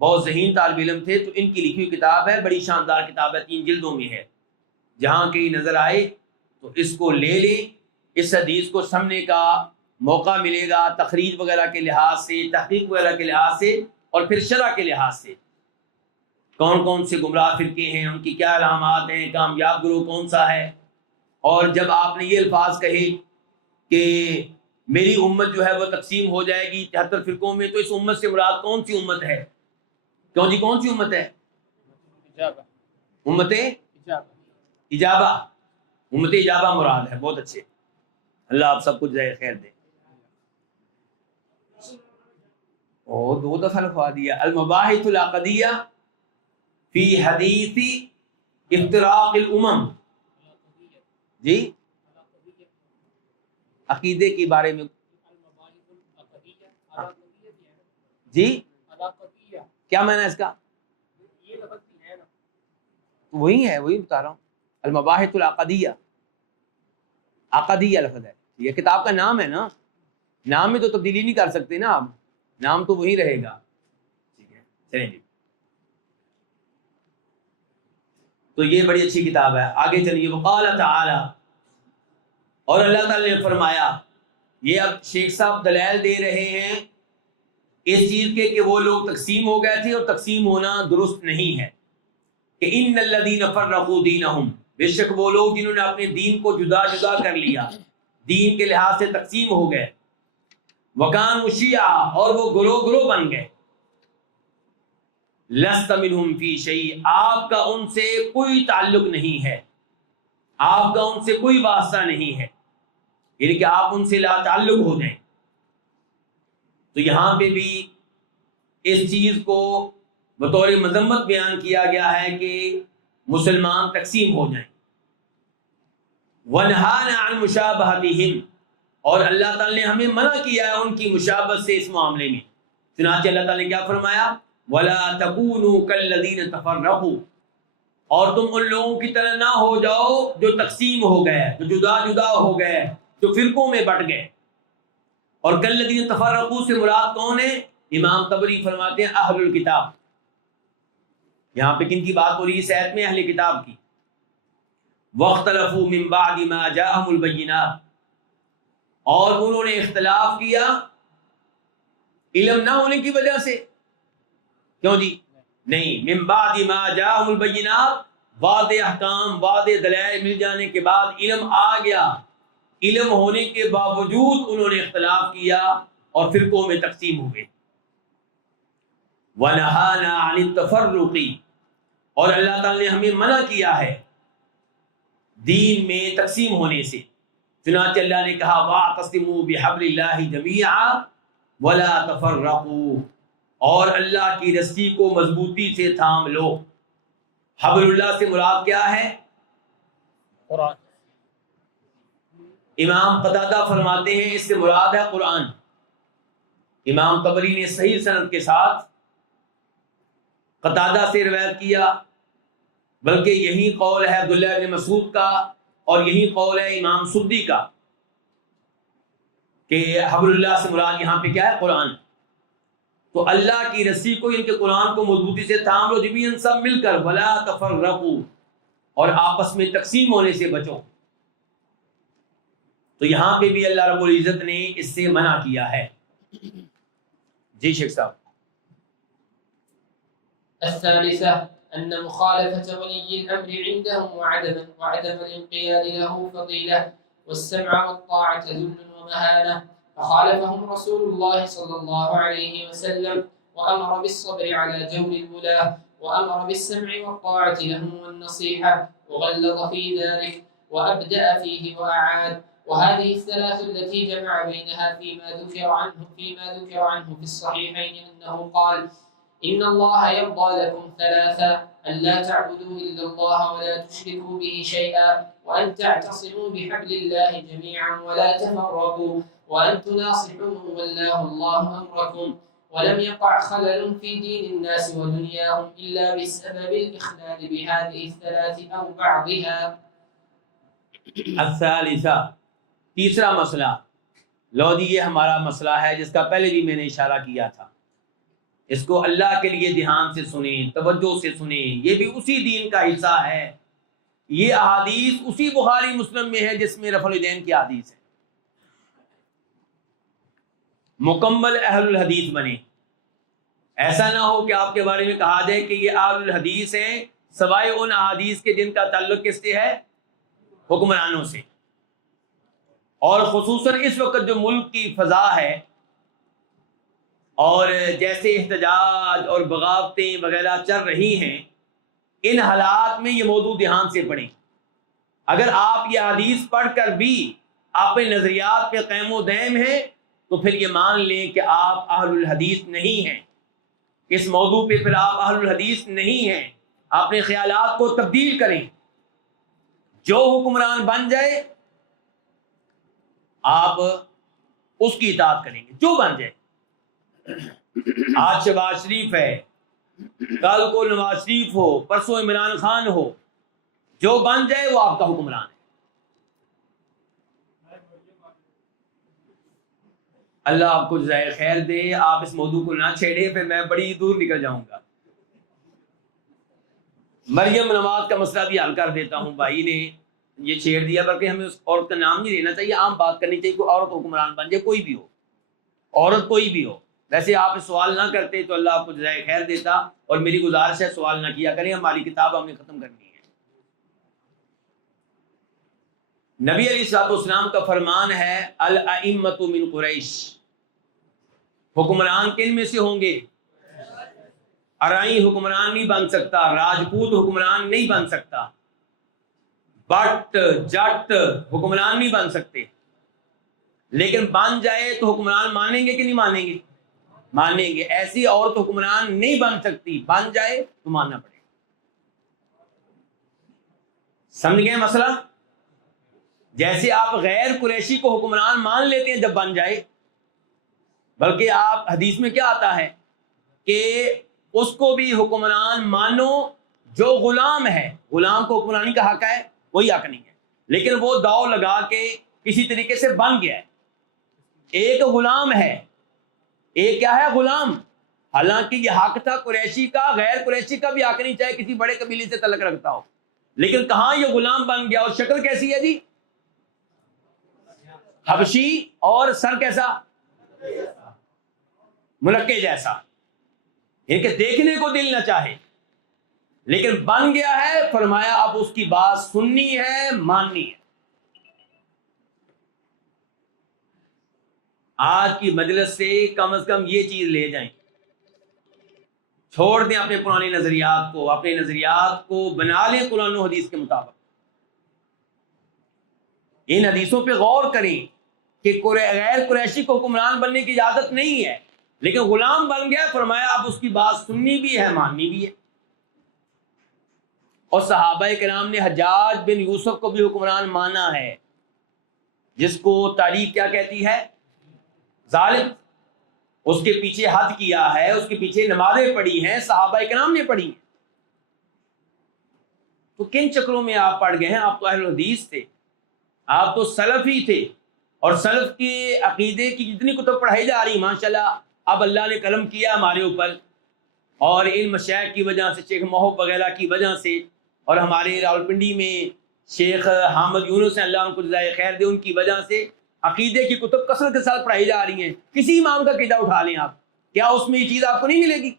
بہت ذہین طالب علم تھے. تو ان کی لکھی ہوئی کتاب ہے، بڑی شاندار کتاب ہے، 3 جلدوں میں ہے. جہاں کہیں نظر آئے تو اس کو لے لیں. اس حدیث کو سمجھنے کا موقع ملے گا تخریج وغیرہ کے لحاظ سے، تحقیق وغیرہ کے لحاظ سے، اور پھر شرح کے لحاظ سے. کون کون سے گمراہ فرقے ہیں، ان کی کیا علامات ہیں، کامیاب گروہ کون سا ہے. اور جب آپ نے یہ الفاظ کہے کہ میری امت جو ہے وہ تقسیم ہو جائے گی 73 فرقوں میں، تو اس امت سے مراد کون سی امت ہے؟ کیوں جی کون سی امت ہے؟ امت اجابہ. امت اجابہ مراد ہے. بہت اچھے، اللہ آپ سب کچھ جزائے خیر دے. اور 2 دفعہ لکھوا دیا. المباحث العقدیہ فی حدیث افتراق الامم. جی عقیدے کے بارے میں جی کیا معنی ہے اس کا؟ وہی ہے، وہی بتا رہا ہوں. المباحث العقدیہ، عقدیہ لفظ ہے. یہ کتاب کا نام ہے نا، نام میں تو تبدیلی نہیں کر سکتے نا آپ، نام تو وہی رہے گا. ٹھیک ہے، چلیں جی. تو یہ بڑی اچھی کتاب ہے. آگے چلیے. وقال تعالی، اور اللہ تعالی نے فرمایا. یہ اب شیخ صاحب دلائل دے رہے ہیں اس چیز کے کہ وہ لوگ تقسیم ہو گئے تھے، اور تقسیم ہونا درست نہیں ہے، کہ ان الذین فرقوا دینہم، بے شک وہ لوگ جنہوں نے اپنے دین کو جدا جدا کر لیا، دین کے لحاظ سے تقسیم ہو گئے، وکانوا شیعا، اور وہ گروہ گروہ بن گئے، لست منہم فی شیء، آپ کا ان سے کوئی تعلق نہیں ہے، آپ کا ان سے کوئی واسطہ نہیں ہے، یعنی کہ آپ ان سے لا تعلق ہو جائیں۔ تو یہاں پہ بھی اس چیز کو بطور مذمت بیان کیا گیا ہے کہ مسلمان تقسیم ہو جائیں۔ وَنَهَانَا عَنْ مُشَابَهَتِهِمْ، اور اللہ تعالی نے ہمیں منع کیا ہے ان کی مشابہت سے اس معاملے میں۔ چنانچہ اللہ تعالی نے کیا فرمایا؟ وَلَا تَكُونُوا كَالَّذِينَ تَفَرَّقُوا، اور تم ان لوگوں کی طرح نہ ہو جاؤ جو تقسیم ہو گئے، جو جدا جدا ہو گئے، جو فرقوں میں بٹ گئے۔ اور کالذین تفرقوا سے مراد کون ہے؟ امام طبری فرماتے ہیں اہل الکتاب۔ یہاں پہ کن کی بات ہو رہی ہے اس آیت میں؟ اہل کتاب کی۔ واختلفوا من بعد ما جاءهم البینات، اور انہوں نے اختلاف کیا علم نہ ہونے کی وجہ سے۔ کیوں جی؟ نہیں، من بعد ما جاءهم البینات، واضح احکام واضح دلائل مل جانے کے بعد علم آ گیا، علم ہونے کے باوجود انہوں نے اختلاف کیا اور فرقوں میں تقسیم ہوئے۔ وَنَهَانَا عَنِ التَّفَرُّقِ، اور اللہ تعالی نے ہمیں منع کیا ہے دین میں تقسیم ہونے سے۔ چنانچہ اللہ نے کہا وَاعْتَصِمُوا بِحَبْلِ اللَّهِ جَمِيعًا وَلَا تَفَرَّقُوا، اور اللہ کی رسی کو مضبوطی سے تھام لو۔ حبل اللہ سے مراد کیا ہے؟ قرآن۔ امام قتادہ فرماتے ہیں اس سے مراد ہے قرآن۔ امام طبری نے صحیح سند کے ساتھ قتادہ سے روایت کیا، بلکہ یہی قول ہے عبداللہ بن مسعود کا، اور یہی قول ہے امام سدی کا کہ حبل اللہ سے مراد یہاں پہ کیا ہے؟ قرآن۔ تو اللہ کی رسی کو، ان کے قرآن کو مضبوطی سے تھام لو جميعاً، سب مل کر، ولا تفرقوا، اور آپس میں تقسیم ہونے سے بچو۔ تو یہاں پہ بھی اللہ رب العزت نے اس سے منع کیا ہے۔ جی شیخ صاحب۔ الثالثة أن مخالفة ولي الأمر عندهم وعدم الانقياد له فضيلة، والسمع والطاعة ذل ومهانة، فخالفهم رسول الله صلى الله عليه وسلم وأمر بالصبر على جور الولاة، وأمر بالسمع والطاعة لهم والنصيحة، وغلظ في ذلك وأبدأ فيه وأعاد. وهذه الثلاث التي جمع بينها فيما ذكر عنه في الصحيحين أنه قال: إن الله يرضى لكم ثلاثة: أن لا تعبدوا إلا الله ولا تشركوا به شيئا، وأن تعتصموا بحبل الله جميعا ولا تفرقوا، وأن تناصحوا من والله الله أمركم. ولم يقع خلل في دين الناس ودنياهم إلا بسبب الإخلال بهذه الثلاث أو بعضها. الثالثہ، تیسرا مسئلہ، لو جی یہ ہمارا مسئلہ ہے جس کا پہلے بھی میں نے اشارہ کیا تھا۔ اس کو اللہ کے لیے دھیان سے سنیں، توجہ سے سنیں، یہ بھی اسی دین کا حصہ ہے۔ یہ احادیث اسی بخاری مسلم میں ہے جس میں رفع الیدین کی حدیث ہے۔ مکمل اہل الحدیث بنے، ایسا نہ ہو کہ آپ کے بارے میں کہا جائے کہ یہ اہل الحدیث ہیں سوائے ان احادیث کے جن کا تعلق کس سے ہے؟ حکمرانوں سے۔ اور خصوصاً اس وقت جو ملک کی فضا ہے، اور جیسے احتجاج اور بغاوتیں وغیرہ چل رہی ہیں، ان حالات میں یہ موضوع دھیان سے پڑھیں۔ اگر آپ یہ حدیث پڑھ کر بھی اپنے نظریات پہ قائم و دائم ہیں تو پھر یہ مان لیں کہ آپ اہل الحدیث نہیں ہیں۔ اس موضوع پہ پھر آپ اہل الحدیث نہیں ہیں۔ اپنے خیالات کو تبدیل کریں، جو حکمران بن جائے آپ اس کی اطاعت کریں گے، جو بن جائے۔ آج شہباز شریف ہے، کل کو نواز شریف ہو، پرسوں عمران خان ہو، جو بن جائے وہ آپ کا حکمران ہے۔ اللہ آپ کو جزائے خیر دے۔ آپ اس موضوع کو نہ چھیڑے، پھر میں بڑی دور نکل جاؤں گا۔ مریم نواز کا مسئلہ بھی حل کر دیتا ہوں، بھائی نے یہ چھیڑ دیا، بلکہ ہمیں اس عورت کا نام نہیں لینا چاہیے، عام بات کرنی چاہیے۔ کوئی عورت حکمران بن جائے، کوئی بھی ہو، عورت کوئی بھی ہو، ویسے آپ سوال نہ کرتے تو اللہ آپ کو جزائے خیر دیتا، اور میری گزارش ہے سوال نہ کیا کریں، ہماری کتاب ہم نے ختم کرنی ہے۔ نبی علیہ الصلوۃ والسلام کا فرمان ہے الائمۃ من قریش، حکمران کن میں سے ہوں گے؟ ارائی حکمران نہیں بن سکتا، راجپوت حکمران نہیں بن سکتا، بٹ جٹ حکمران نہیں بن سکتے، لیکن بن جائے تو حکمران مانیں گے کہ نہیں مانیں گے؟ مانیں گے۔ ایسی عورت حکمران نہیں بن سکتی، بن جائے تو ماننا پڑے گا۔ سمجھ گئے مسئلہ؟ جیسے آپ غیر قریشی کو حکمران مان لیتے ہیں جب بن جائے، بلکہ آپ حدیث میں کیا آتا ہے کہ اس کو بھی حکمران مانو جو غلام ہے، غلام کو حکمرانی کا حق ہے، وہی حق نہیں ہے، لیکن وہ داؤ لگا کے کسی طریقے سے بن گیا ہے۔ ایک غلام ہے، ایک کیا ہے؟ غلام، حالانکہ یہ حق تھا قریشی کا، غیر قریشی کا بھی حق نہیں، چاہے کسی بڑے قبیلے سے تعلق رکھتا ہو، لیکن کہاں یہ غلام بن گیا، اور شکل کیسی ہے جی؟ حبشی، اور سر کیسا؟ ملکے جیسا، یہ کہ دیکھنے کو دل نہ چاہے، لیکن بن گیا ہے۔ فرمایا اب اس کی بات سننی ہے، ماننی ہے۔ آج کی مجلس سے کم از کم یہ چیز لے جائیں، چھوڑ دیں اپنے پرانے نظریات کو، اپنے نظریات کو بنا لیں قرآن و حدیث کے مطابق۔ ان حدیثوں پہ غور کریں کہ غیر قریشی کو حکمران بننے کی اجازت نہیں ہے، لیکن غلام بن گیا، فرمایا اب اس کی بات سننی بھی ہے، ماننی بھی ہے۔ اور صحابہ کرام نے حجاج بن یوسف کو بھی حکمران مانا ہے، جس کو تاریخ کیا کہتی ہے؟ ظالم۔ اس کے پیچھے حد کیا ہے، اس کے پیچھے نمازیں پڑھی ہیں، صحابہ کرام نے پڑھی ہیں۔ تو کن چکروں میں آپ پڑ گئے ہیں؟ آپ تو اہل حدیث تھے، آپ تو سلف ہی تھے، اور سلف کے عقیدے کی جتنی کتب پڑھائی جا رہی ماشاءاللہ اب اللہ نے قلم کیا ہمارے اوپر، اور ان مشائخ کی وجہ سے، شیخ محب وغیرہ کی وجہ سے، اور ہمارے راولپنڈی میں شیخ حامد یونس ہیں، اللہ ان کو جزائے خیر دے، ان کی وجہ سے عقیدے کی کتب کثرت کے ساتھ پڑھائی جا رہی ہیں۔ کسی امام کا عقیدہ اٹھا لیں آپ، کیا اس میں یہ چیز آپ کو نہیں ملے گی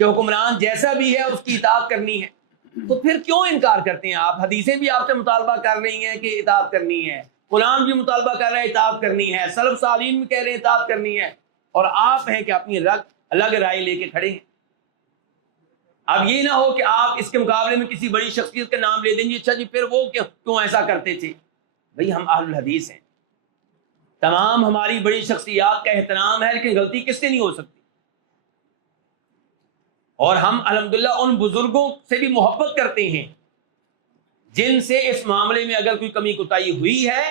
کہ حکمران جیسا بھی ہے اس کی اطاعت کرنی ہے؟ تو پھر کیوں انکار کرتے ہیں آپ؟ حدیثیں بھی آپ سے مطالبہ کر رہی ہیں کہ اطاعت کرنی ہے، قرآن بھی مطالبہ کر رہا ہے اطاعت کرنی ہے، سلف صالحین بھی کہہ رہے ہیں اطاعت کرنی ہے، اور آپ ہیں کہ اپنی الگ رائے لے کے کھڑے ہیں۔ اب یہ نہ ہو کہ آپ اس کے مقابلے میں کسی بڑی شخصیت کا نام لے دیں گے، اچھا جی پھر وہ کیوں ایسا کرتے تھے؟ بھئی ہم اہل الحدیث ہیں، تمام ہماری بڑی شخصیات کا احترام ہے، لیکن غلطی کس سے نہیں ہو سکتی، اور ہم الحمدللہ ان بزرگوں سے بھی محبت کرتے ہیں جن سے اس معاملے میں اگر کوئی کمی کوتاہی ہوئی ہے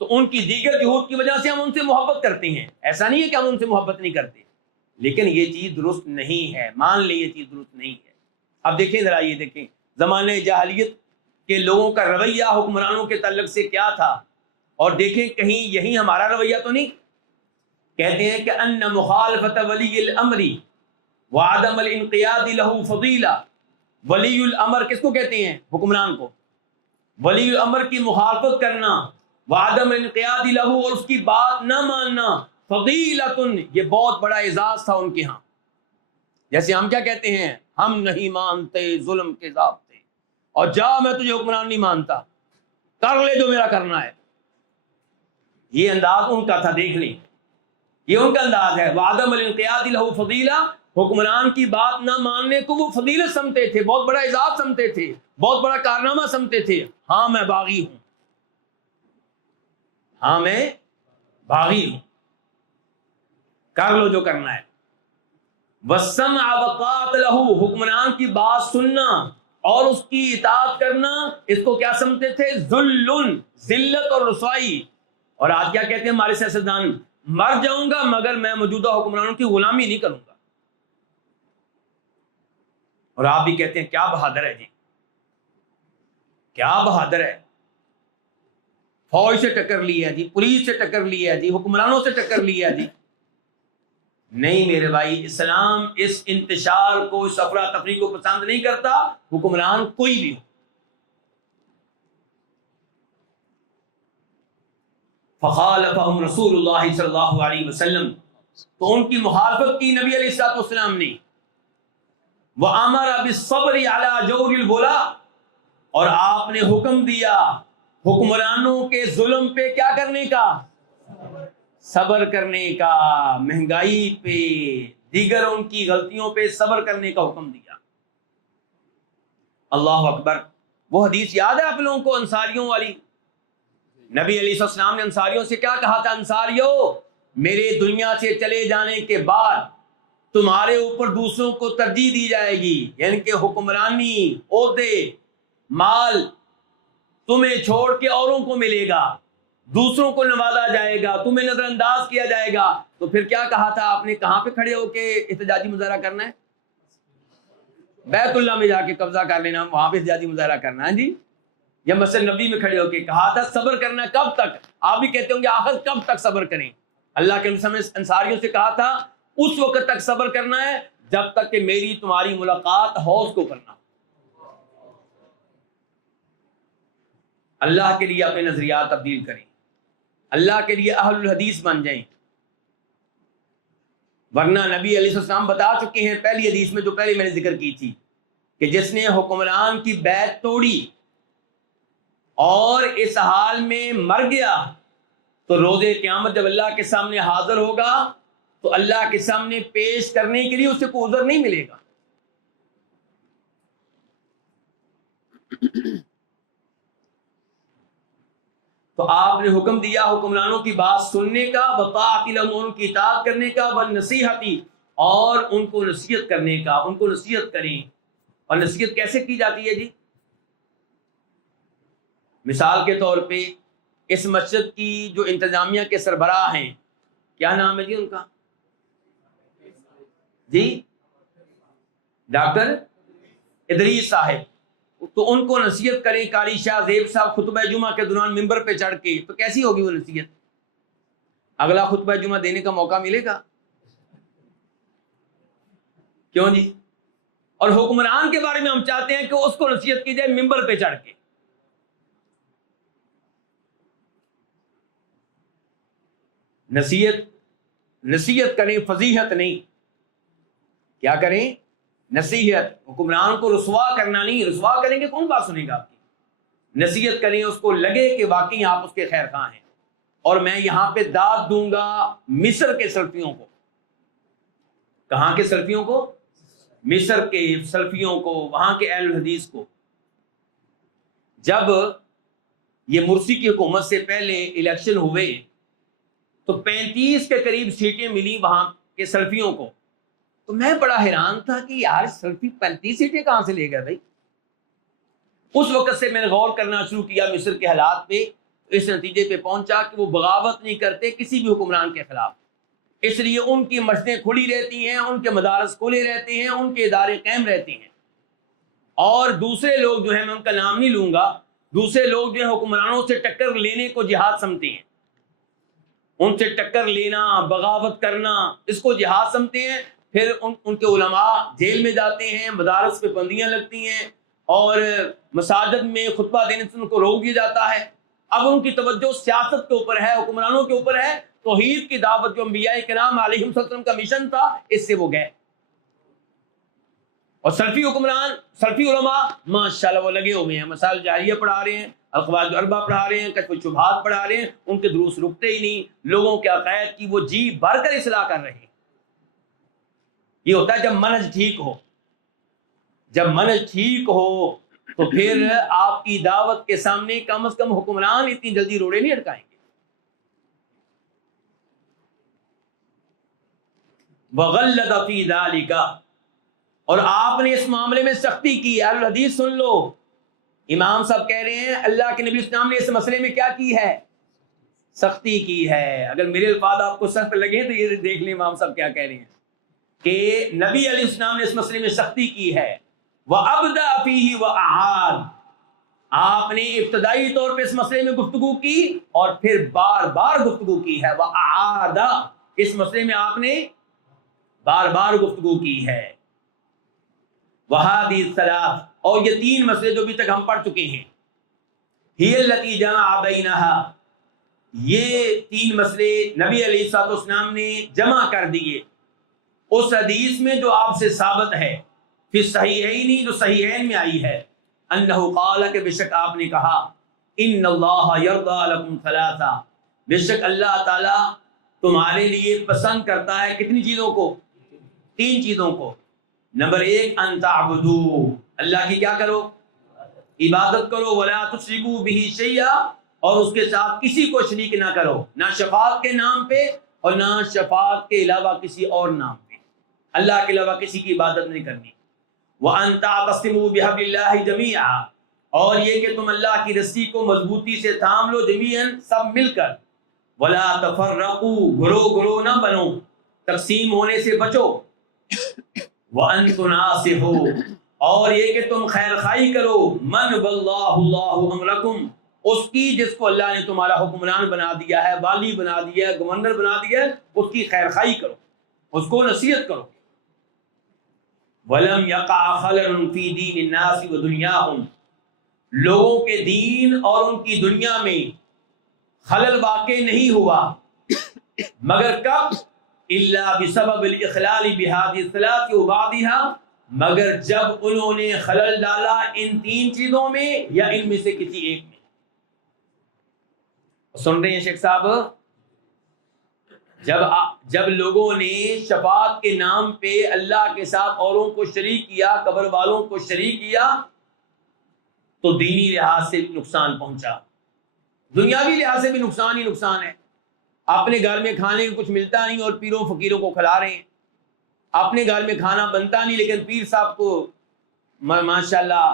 تو ان کی دیگر جہود کی وجہ سے ہم ان سے محبت کرتے ہیں۔ ایسا نہیں ہے کہ ہم ان سے محبت نہیں کرتے، لیکن یہ چیز درست نہیں ہے، مان لیں یہ چیز درست نہیں ہے۔ اب دیکھیں ذرا، یہ دیکھیں زمانے جاہلیت کے لوگوں کا رویہ حکمرانوں کے تعلق سے کیا تھا، اور دیکھیں کہیں یہی ہمارا رویہ تو نہیں۔ کہتے ہیں کہ ان مخالفت ولی الامر وعدم الانقیاد له فضیلہ۔ ولی الامر کس کو کہتے ہیں؟ حکمران کو۔ ولی الامر کی مخالفت کرنا، وعدم الانقیاد له، اور اس کی بات نہ ماننا، فضیلۃ، یہ بہت بڑا اعزاز تھا ان کے ہاں۔ جیسے ہم کیا کہتے ہیں؟ ہم نہیں مانتے ظلم کے ضابطے، اور جا میں تجھے حکمران نہیں مانتا، کر لے جو میرا کرنا ہے۔ یہ انداز ان کا تھا، دیکھ لیں یہ ان کا انداز ہے۔ وعدم الانقیاد له فضیلہ، حکمران کی بات نہ ماننے کو وہ فضیلت سمجھتے تھے، بہت بڑا اعزاز سمجھتے تھے، بہت بڑا کارنامہ سمجھتے تھے۔ ہاں میں باغی ہوں، ہاں میں باغی ہوں، کر لو جو کرنا ہے۔ والسمع وطاعت له، حکمران کی بات سننا اور اس کی اطاعت کرنا، اس کو کیا سمجھتے تھے؟ ذل، ذلت اور رسوائی۔ اور آج کیا کہتے ہیں ہمارے سیاستدان؟ مر جاؤں گا مگر میں موجودہ حکمرانوں کی غلامی نہیں کروں گا۔ اور آپ بھی کہتے ہیں کیا بہادر ہے جی، کیا بہادر ہے، فوج سے ٹکر لی ہے جی، پولیس سے ٹکر لی ہے جی، حکمرانوں سے ٹکر لی ہے جی۔ نہیں میرے بھائی، اسلام اس انتشار کو، اس افراتفری کو پسند نہیں کرتا، حکمران کوئی بھی ہو۔ فخالفهم رسول اللہ صلی اللہ علیہ وسلم، تو ان کی مخالفت کی نبی علیہ الصلوۃ والسلام نے. وَأَمَرَ بِالصَّبْرِ عَلَى جَوْرِ الْوُلَاءِ، اور آپ نے حکم دیا حکمرانوں کے ظلم پہ کیا کرنے کا؟ صبر کرنے کا. مہنگائی پہ، دیگر ان کی غلطیوں پہ صبر کرنے کا حکم دیا. اللہ اکبر. وہ حدیث یاد ہے آپ لوگوں کو انصاریوں والی؟ نبی علیہ السلام نے انصاریوں سے کیا کہا تھا؟ انصاریوں، میرے دنیا سے چلے جانے کے بعد تمہارے اوپر دوسروں کو ترجیح دی جائے گی، یعنی کہ حکمرانی، عہدے، مال تمہیں چھوڑ کے اوروں کو ملے گا، دوسروں کو نوازا جائے گا، تمہیں نظر انداز کیا جائے گا. تو پھر کیا کہا تھا آپ نے؟ کہاں پہ کھڑے ہو کے احتجاجی مظاہرہ کرنا ہے؟ بیت اللہ میں جا کے قبضہ کر لینا، وہاں پہ احتجاجی مظاہرہ کرنا ہے جی؟ یا مسجد نبی میں کھڑے ہو کے کہا تھا صبر کرنا. کب تک؟ آپ بھی کہتے ہوں گے آخر کب تک صبر کریں؟ اللہ کے نبی انصاریوں سے کہا تھا اس وقت تک صبر کرنا ہے جب تک کہ میری تمہاری ملاقات حوض کو کرنا. اللہ کے لیے اپنے نظریات تبدیل کریں، اللہ کے لیے اہل الحدیث بن جائیں. ورنہ نبی علیہ السلام بتا چکے ہیں پہلی حدیث میں جو پہلے میں نے ذکر کی تھی کہ جس نے حکمران کی بیعت توڑی اور اس حال میں مر گیا تو روز قیامت جب اللہ کے سامنے حاضر ہوگا تو اللہ کے سامنے پیش کرنے کے لیے اسے کوئی عذر نہیں ملے گا. تو آپ نے حکم دیا حکمرانوں کی بات سننے کا، وطاعت لهم، ان کی اطاعت کرنے کا، والنصیحتی، اور ان کو نصیحت کرنے کا. ان کو نصیحت کریں. اور نصیحت کیسے کی جاتی ہے جی؟ مثال کے طور پہ اس مسجد کی جو انتظامیہ کے سربراہ ہیں، کیا نام ہے جی ان کا؟ جی ڈاکٹر ادریس صاحب. تو ان کو نصیحت کریں. قاری شاہ زیب صاحب خطبہ جمعہ کے دوران ممبر پہ چڑھ کے، تو کیسی ہوگی وہ نصیحت؟ اگلا خطبہ جمعہ دینے کا موقع ملے گا؟ کیوں جی؟ اور حکمران کے بارے میں ہم چاہتے ہیں کہ اس کو نصیحت کی جائے ممبر پہ چڑھ کے. نصیحت کریں، فضیحت نہیں. کیا کریں؟ نصیحت. حکمران کو رسوا کرنا نہیں، رسوا کریں گے کون بات سنے گا آپ کی؟ نصیحت کریں، اس کو لگے کہ واقعی آپ اس کے خیر خواہ ہیں. اور میں یہاں پہ داد دوں گا مصر کے سلفیوں کو. کہاں کے سلفیوں کو؟ مصر کے سلفیوں کو، وہاں کے اہل الحدیث کو. جب یہ مرسی کی حکومت سے پہلے الیکشن ہوئے تو 35 کے قریب سیٹیں ملی وہاں کے سلفیوں کو. تو میں بڑا حیران تھا کہ یار سلفی 35 سیٹیں کہاں سے لے گئے بھائی. اس وقت سے میں نے غور کرنا شروع کیا مصر کے حالات پہ. اس نتیجے پہ پہنچا کہ وہ بغاوت نہیں کرتے کسی بھی حکمران کے خلاف، اس لیے ان کی مسجدیں کھلی رہتی ہیں، ان کے مدارس کھلے رہتے ہیں، ان کے ادارے قائم رہتے ہیں. اور دوسرے لوگ جو ہیں، میں ان کا نام نہیں لوں گا، دوسرے لوگ جو ہیں حکمرانوں سے ٹکر لینے کو جہاد سمجھتے ہیں. ان سے ٹکر لینا، بغاوت کرنا، اس کو جہاد سمجھتے ہیں. پھر ان کے علماء جیل میں جاتے ہیں، مدارس پہ بندیاں لگتی ہیں، اور مساجد میں خطبہ دینے سے ان کو روک دیا جاتا ہے. اب ان کی توجہ سیاست کے اوپر ہے، حکمرانوں کے اوپر ہے. توحید کی دعوت جو انبیاء کرام علیہم السلام کا مشن تھا، اس سے وہ گئے. اور سلفی حکمران، سلفی علماء ماشاءاللہ وہ لگے ہوئے ہیں، مسائل جاہلیہ پڑھا رہے ہیں، القواعد الاربعہ پڑھا رہے ہیں، کشف الشبہات پڑھا رہے ہیں. ان کے دروس رکتے ہی نہیں. لوگوں کے عقائد کی وہ جی بھر کر اصلاح کر رہے ہیں. یہ ہوتا ہے جب منہج ٹھیک ہو. جب منہج ٹھیک ہو تو پھر آپ کی دعوت کے سامنے کم از کم حکمران اتنی جلدی روڑے نہیں اٹکائیں گے. وغلظ فی ذلک، اور آپ نے اس معاملے میں سختی کی. اہل الحدیث سن لو، امام صاحب کہہ رہے ہیں اللہ کے نبی اسلام نے اس مسئلے میں کیا کی ہے؟ سختی کی ہے. اگر میرے الفاظ آپ کو سخت لگے تو یہ دیکھ لیں امام صاحب کیا کہہ رہے ہیں کہ نبی علیہ السلام نے اس مسئلے میں سختی کی ہے. وَأَبْدَأَ فِيهِ وَأَعَادَ، آپ نے ابتدائی طور پہ اس مسئلے میں گفتگو کی اور پھر بار بار گفتگو کی ہے. وَأَعَادَ، اس مسئلے میں آپ نے بار بار گفتگو کی ہے. وَهَذِهِ الثَّلَاث، اور یہ 3 مسئلے جو ابھی تک ہم پڑھ چکے ہیں، هِيَ الَّتِي جَمَعَ بَيْنَهَا، یہ 3 مسئلے نبی علیہ الصلوۃ والسلام نے جمع کر دیے اس حدیث میں جو آپ سے ثابت ہے، پھر صحیحین جو صحیحین میں آئی ہے، انہ قال کہ بے شک آپ نے کہا ان اللہ یرضی لکم ثلاثہ، بے شک اللہ تعالی تمہارے لیے پسند کرتا ہے کتنی چیزوں کو؟ 3 چیزوں کو۔ نمبر 1 ان تعبدوا، اللہ کی کیا کرو؟ عبادت کرو، ولا تشرکوا بہ شیئا، اور اس کے ساتھ کسی کو شریک نہ کرو، نہ شفاعت کے نام پہ اور نہ شفاعت کے علاوہ کسی اور نام پہ، اللہ کے علاوہ کسی کی عبادت نہیں کرنی۔ وَأَن تَعْتَصِمُوا بِحَبْلِ اللَّهِ جَمِيعًا، اور یہ کہ تم اللہ کی رسی کو مضبوطی سے تھام لو، جمیعاً سب مل کر۔ وَلَا تَفَرَّقُوا، گروہ نہ بنو، تقسیم ہونے سے بچو۔ وَأَن تُنَاصِحُوا، اور یہ کہ تم خیر خواہی کرو، مَن وَاللَّهُ اللَّهُ أَمْرَكُمْ، اس کی جس کو اللہ نے تمہارا حکمران بنا دیا ہے، والی بنا دیا ہے، گورنر بنا دیا ہے، اس کی خیر خواہی کرو، اس کو نصیحت کرو۔ وَلَمْ يَقَعْ خَلَلٌ فِي دِينِ النَّاسِ وَدُنْيَاهُمْ، لوگوں کے دین اور ان کی دنیا میں خلل واقع نہیں ہوا مگر کب؟ إِلَّا بِسَبَبِ الْإِخْلَالِ بِهَذِهِ الثَّلَاثِ وَبَعْضِهَا، مگر جب انہوں نے خلل ڈالا ان 3 چیزوں میں یا ان میں سے کسی ایک میں۔ سن رہے ہیں شیخ صاحب؟ جب لوگوں نے شفاعت کے نام پہ اللہ کے ساتھ اوروں کو شریک کیا، قبر والوں کو شریک کیا، تو دینی لحاظ سے بھی نقصان پہنچا، دنیاوی لحاظ سے بھی نقصان ہی نقصان ہے۔ اپنے گھر میں کھانے کو کچھ ملتا نہیں اور پیروں فقیروں کو کھلا رہے ہیں، اپنے گھر میں کھانا بنتا نہیں لیکن پیر صاحب کو ماشاءاللہ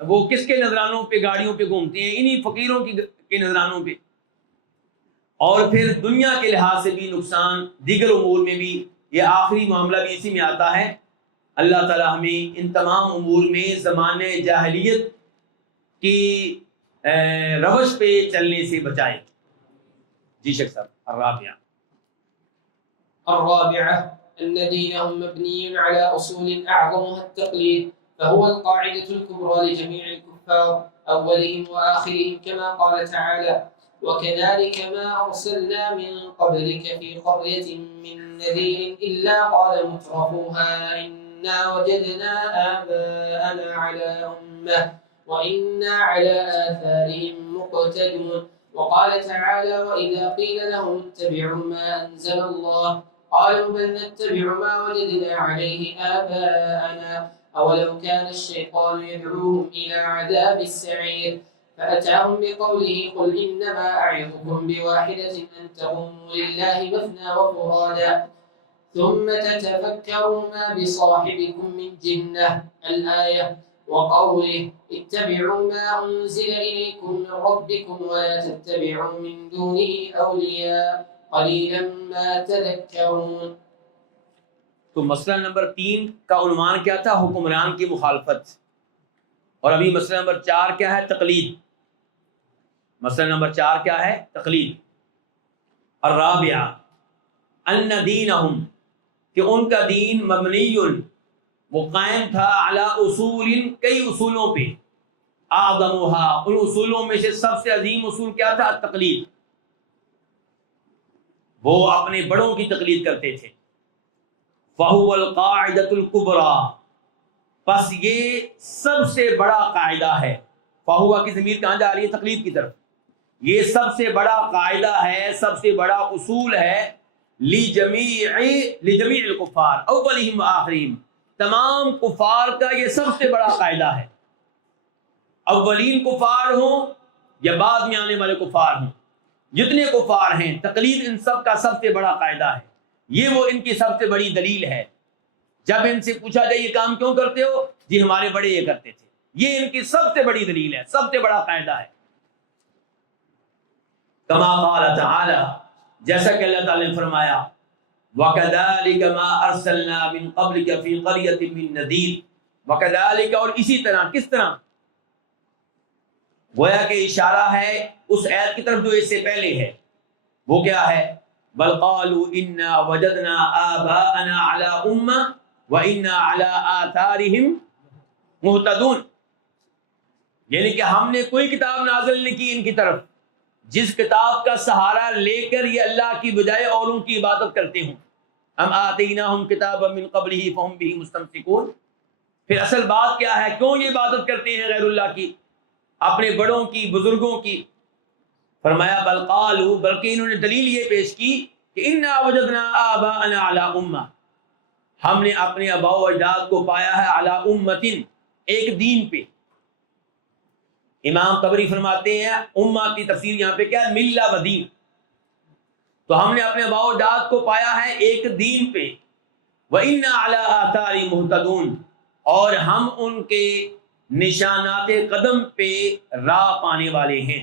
وہ کس کے نذرانوں پہ گاڑیوں پہ گھومتے ہیں؟ انہی فقیروں کے نذرانوں پہ۔ اور پھر دنیا کے لحاظ سے بھی نقصان، دیگر امور میں بھی، یہ آخری معاملہ بھی اسی میں آتا ہے۔ اللہ تعالی ہمیں ان تمام امور میں زمانے جاہلیت کی روش پہ چلنے سے بچائے۔ جی شیخ صاحب۔ الرابعة أن دينهم مبني على أصول أعظمها التقليد، فهو القاعدة الكبرى لجميع الكفار أولهم وآخرهم، كما قال تعالى: وكذلك ما أرسلنا من قبلك في قرية من نذير إلا قال مترفوها إنا وجدنا آباءنا على أمة وإنا على آثارهم مقتدون. وقال تعالى: وإذا قيل لهم اتبعوا ما أنزل الله قالوا بل نتبع ما وجدنا عليه آباءنا أولو كان الشيطان يدعوهم إلى عذاب السعير. فأتاهم بقوله: قل إنما أعظكم بواحدة أن تقوموا لله مثنى وفرادا ثم تتفكروا ما بصاحبكم من جنة، الآية. وقوله: اتبعوا ما أنزل إليكم من ربكم ولا تتبعوا من دونه أولياء قليلا ما تذكرون۔ تو مسئلہ نمبر 3 کا عنوان کیا تھا؟ حکمران کی مخالفت۔ اور ابھی مسئلہ نمبر 4 کیا ہے؟ تقلید۔ مسئلہ نمبر 4 کیا ہے؟ تقلید۔ الرابعہ ان دینہم، کہ ان کا دین مبنی، وہ قائم تھا، علی اصول، کئی اصولوں پہ، اعظمها، ان اصولوں میں سے سب سے عظیم اصول کیا تھا؟ تقلید۔ وہ اپنے بڑوں کی تقلید کرتے تھے۔ فَهُوَ الْقَاعِدَةُ الْكُبْرَى، پس یہ سب سے بڑا قاعدہ ہے۔ فَهُوَ کی ضمیر کہاں جا رہی ہے؟ تقلید کی طرف۔ یہ سب سے بڑا قاعدہ ہے، سب سے بڑا اصول ہے، لِجَمِيعِ الْكُفَّارِ أَوَّلِهِمْ وَآخِرِهِمْ، تمام کفار کا یہ سب سے بڑا قاعدہ ہے، اولین کفار ہوں یا بعد میں آنے والے کفار ہوں، جتنے کفار ہیں تقلید ان سب کا سب سے بڑا قاعدہ ہے۔ یہ وہ ان کی سب سے بڑی دلیل ہے۔ جب ان سے پوچھا جائے یہ کام کیوں کرتے ہو؟ جی ہمارے بڑے یہ کرتے تھے۔ یہ ان کی سب سے بڑی دلیل ہے، سب سے بڑا قاعدہ ہے۔ کما قال تعالی، جیسا کہ اللہ تعالی نے فرمایا، وَكَذَلِكَ مَا أَرْسَلْنَا مِن قَبْلِكَ فِي قَرْيَةٍ مِّن نَذِيرٍ، وَكَذَلِكَ، اور اسی طرح، کس طرح؟ گویا کہ اشارہ ہے اس آیت کی طرف جو اس سے پہلے ہے، وہ کیا ہے؟ بل قالوا انا وجدنا آباءنا على امة وانا على آثارهم مهتدون، یعنی کہ ہم نے کوئی کتاب نازل نہیں کی ان کی طرف، جس کتاب کا سہارا لے کر یہ اللہ کی بجائے اوروں کی عبادت کرتے ہوں. ام آتیناہم کتابا من قبلہ فہم بہ مستمسکون. پھر اصل بات کیا ہے؟ کیوں یہ عبادت کرتے ہیں غیر اللہ کی، اپنے بڑوں کی، بزرگوں کی؟ فرمایا بل قالوا، بلکہ انہوں نے دلیل یہ پیش کی کہ انا وجدنا آباءنا علی امہ، ہم نے اپنے آباء و اجداد کو پایا ہے علی امتن، ایک دین پہ. امام طبری فرماتے ہیں امہ کی تفسیر یہاں پہ کیا ہے؟ ملہ و دین. تو ہم نے اپنے آباء و اجداد کو پایا ہے ایک دین پہ. وَإِنَّا عَلَىٰ آثَارِ مُهْتَدُونَ، اور ہم ان کے نشانات قدم پہ راہ پانے والے ہیں.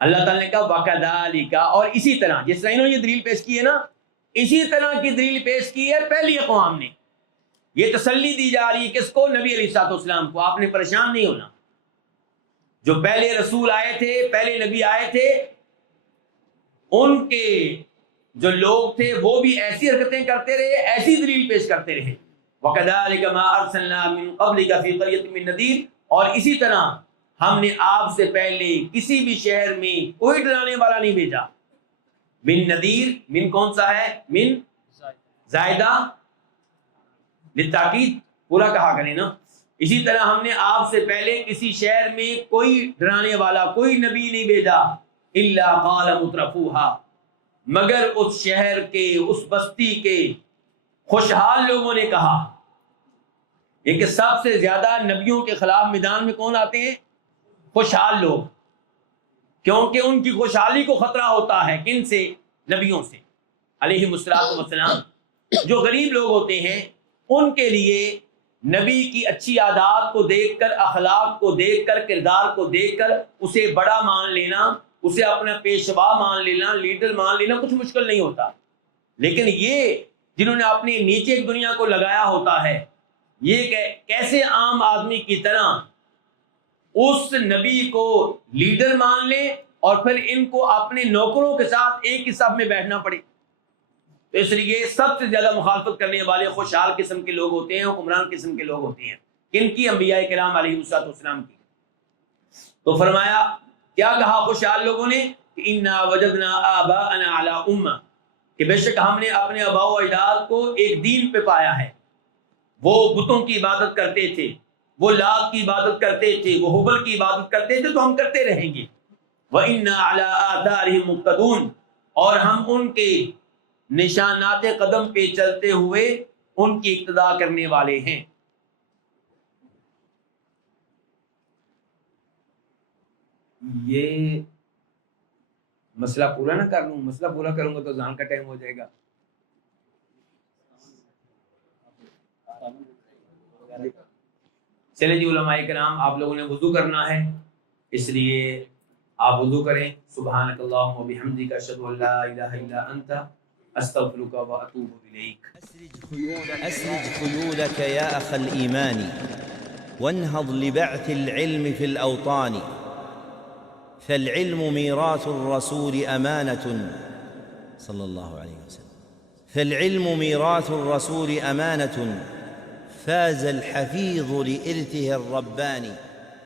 اللہ تعالیٰ نے کہا وَكَذَلِكَ، اور اسی طرح جس طرح انہوں نے یہ دلیل پیش کی ہے نا، اسی طرح کی دلیل پیش کی ہے پہلی اقوام نے. یہ تسلی دی جا رہی ہے کس کو؟ نبی علیہ الصلوۃ والسلام کو. آپ نے پریشان نہیں ہونا. جو پہلے رسول آئے تھے، پہلے نبی آئے تھے، ان کے جو لوگ تھے وہ بھی ایسی حرکتیں کرتے رہے، ایسی دلیل پیش کرتے رہے. وَكَذَلِكَ مَا أَرْسَلْنَا مِن قَبْلِكَ فِي قَرْيَةٍ مِّن نَذِيرٍ، اور اسی طرح ہم نے آپ سے پہلے کسی بھی شہر میں کوئی ڈرانے والا نہیں بھیجا. من نذیر، من کون سا ہے؟ من زائدہ للتاکید، پورا کہا کریں نا. اسی طرح ہم نے آپ سے پہلے کسی شہر میں کوئی ڈرانے والا، کوئی نبی نہیں بھیجا. الا قال مترفوها، مگر اس شہر کے، اس بستی کے خوشحال لوگوں نے کہا. یہ کہ سب سے زیادہ نبیوں کے خلاف میدان میں کون آتے ہیں؟ خوشحال لوگ. کیونکہ ان کی خوشحالی کو خطرہ ہوتا ہے. کن سے؟ نبیوں سے علیہم الصلوۃ والسلام. جو غریب لوگ ہوتے ہیں ان کے لیے نبی کی اچھی عادات کو دیکھ کر، اخلاق کو دیکھ کر، کردار کو دیکھ کر اسے بڑا مان لینا، اسے اپنا پیشوا مان لینا، لیڈر مان لینا کچھ مشکل نہیں ہوتا. لیکن یہ جنہوں نے اپنی نیچے ایک دنیا کو لگایا ہوتا ہے، یہ کیسے عام آدمی کی طرح اس نبی کو لیڈر مان لیں اور پھر ان کو اپنے نوکروں کے ساتھ ایک ہی صف میں بیٹھنا پڑے. تو اس لیے سب سے زیادہ مخالفت کرنے والے خوشحال قسم کے لوگ ہوتے ہیں، حکمران قسم کے لوگ ہوتے ہیں. کن کی؟ انبیاء کرام علیہ الصلوۃ والسلام کی. تو فرمایا کیا کہا خوشحال لوگوں نے؟ انا وجدنا آباءنا علی امہ، کہ بے شک ہم نے اپنے آباء و اجداد کو ایک دین پہ پایا ہے. وہ بتوں کی عبادت کرتے تھے، وہ لات کی عبادت کرتے تھے، وہ حبل کی عبادت کرتے تھے، تو ہم کرتے رہیں گے. وَإِنَّا عَلَىٰ آثَارِهِم مُقْتَدُونَ، اور ہم ان کے نشانات قدم پہ چلتے ہوئے ان کی اقتداء کرنے والے ہیں. یہ مسئلہ پورا نہ کر لوں، مسئلہ پورا کروں گا تو ذہن کا ٹائم ہو جائے گا. چلیں جی علماء کرام، آپ لوگوں نے وضو کرنا ہے، اس لیے آپ وضو کریں. سبحانک اللہم و بحمدک، اشہد ان لا الہ الا انت، استغفرک و اتوب الیک. أسرج خيولك يا أخ الإيمان وانهض لبعث العلم في الأوطان، فالعلم ميراث الرسول أمانة صلى الله عليه وسلم، فالعلم ميراث الرسول أمانة فاز الحفيظ لإرثه الرباني.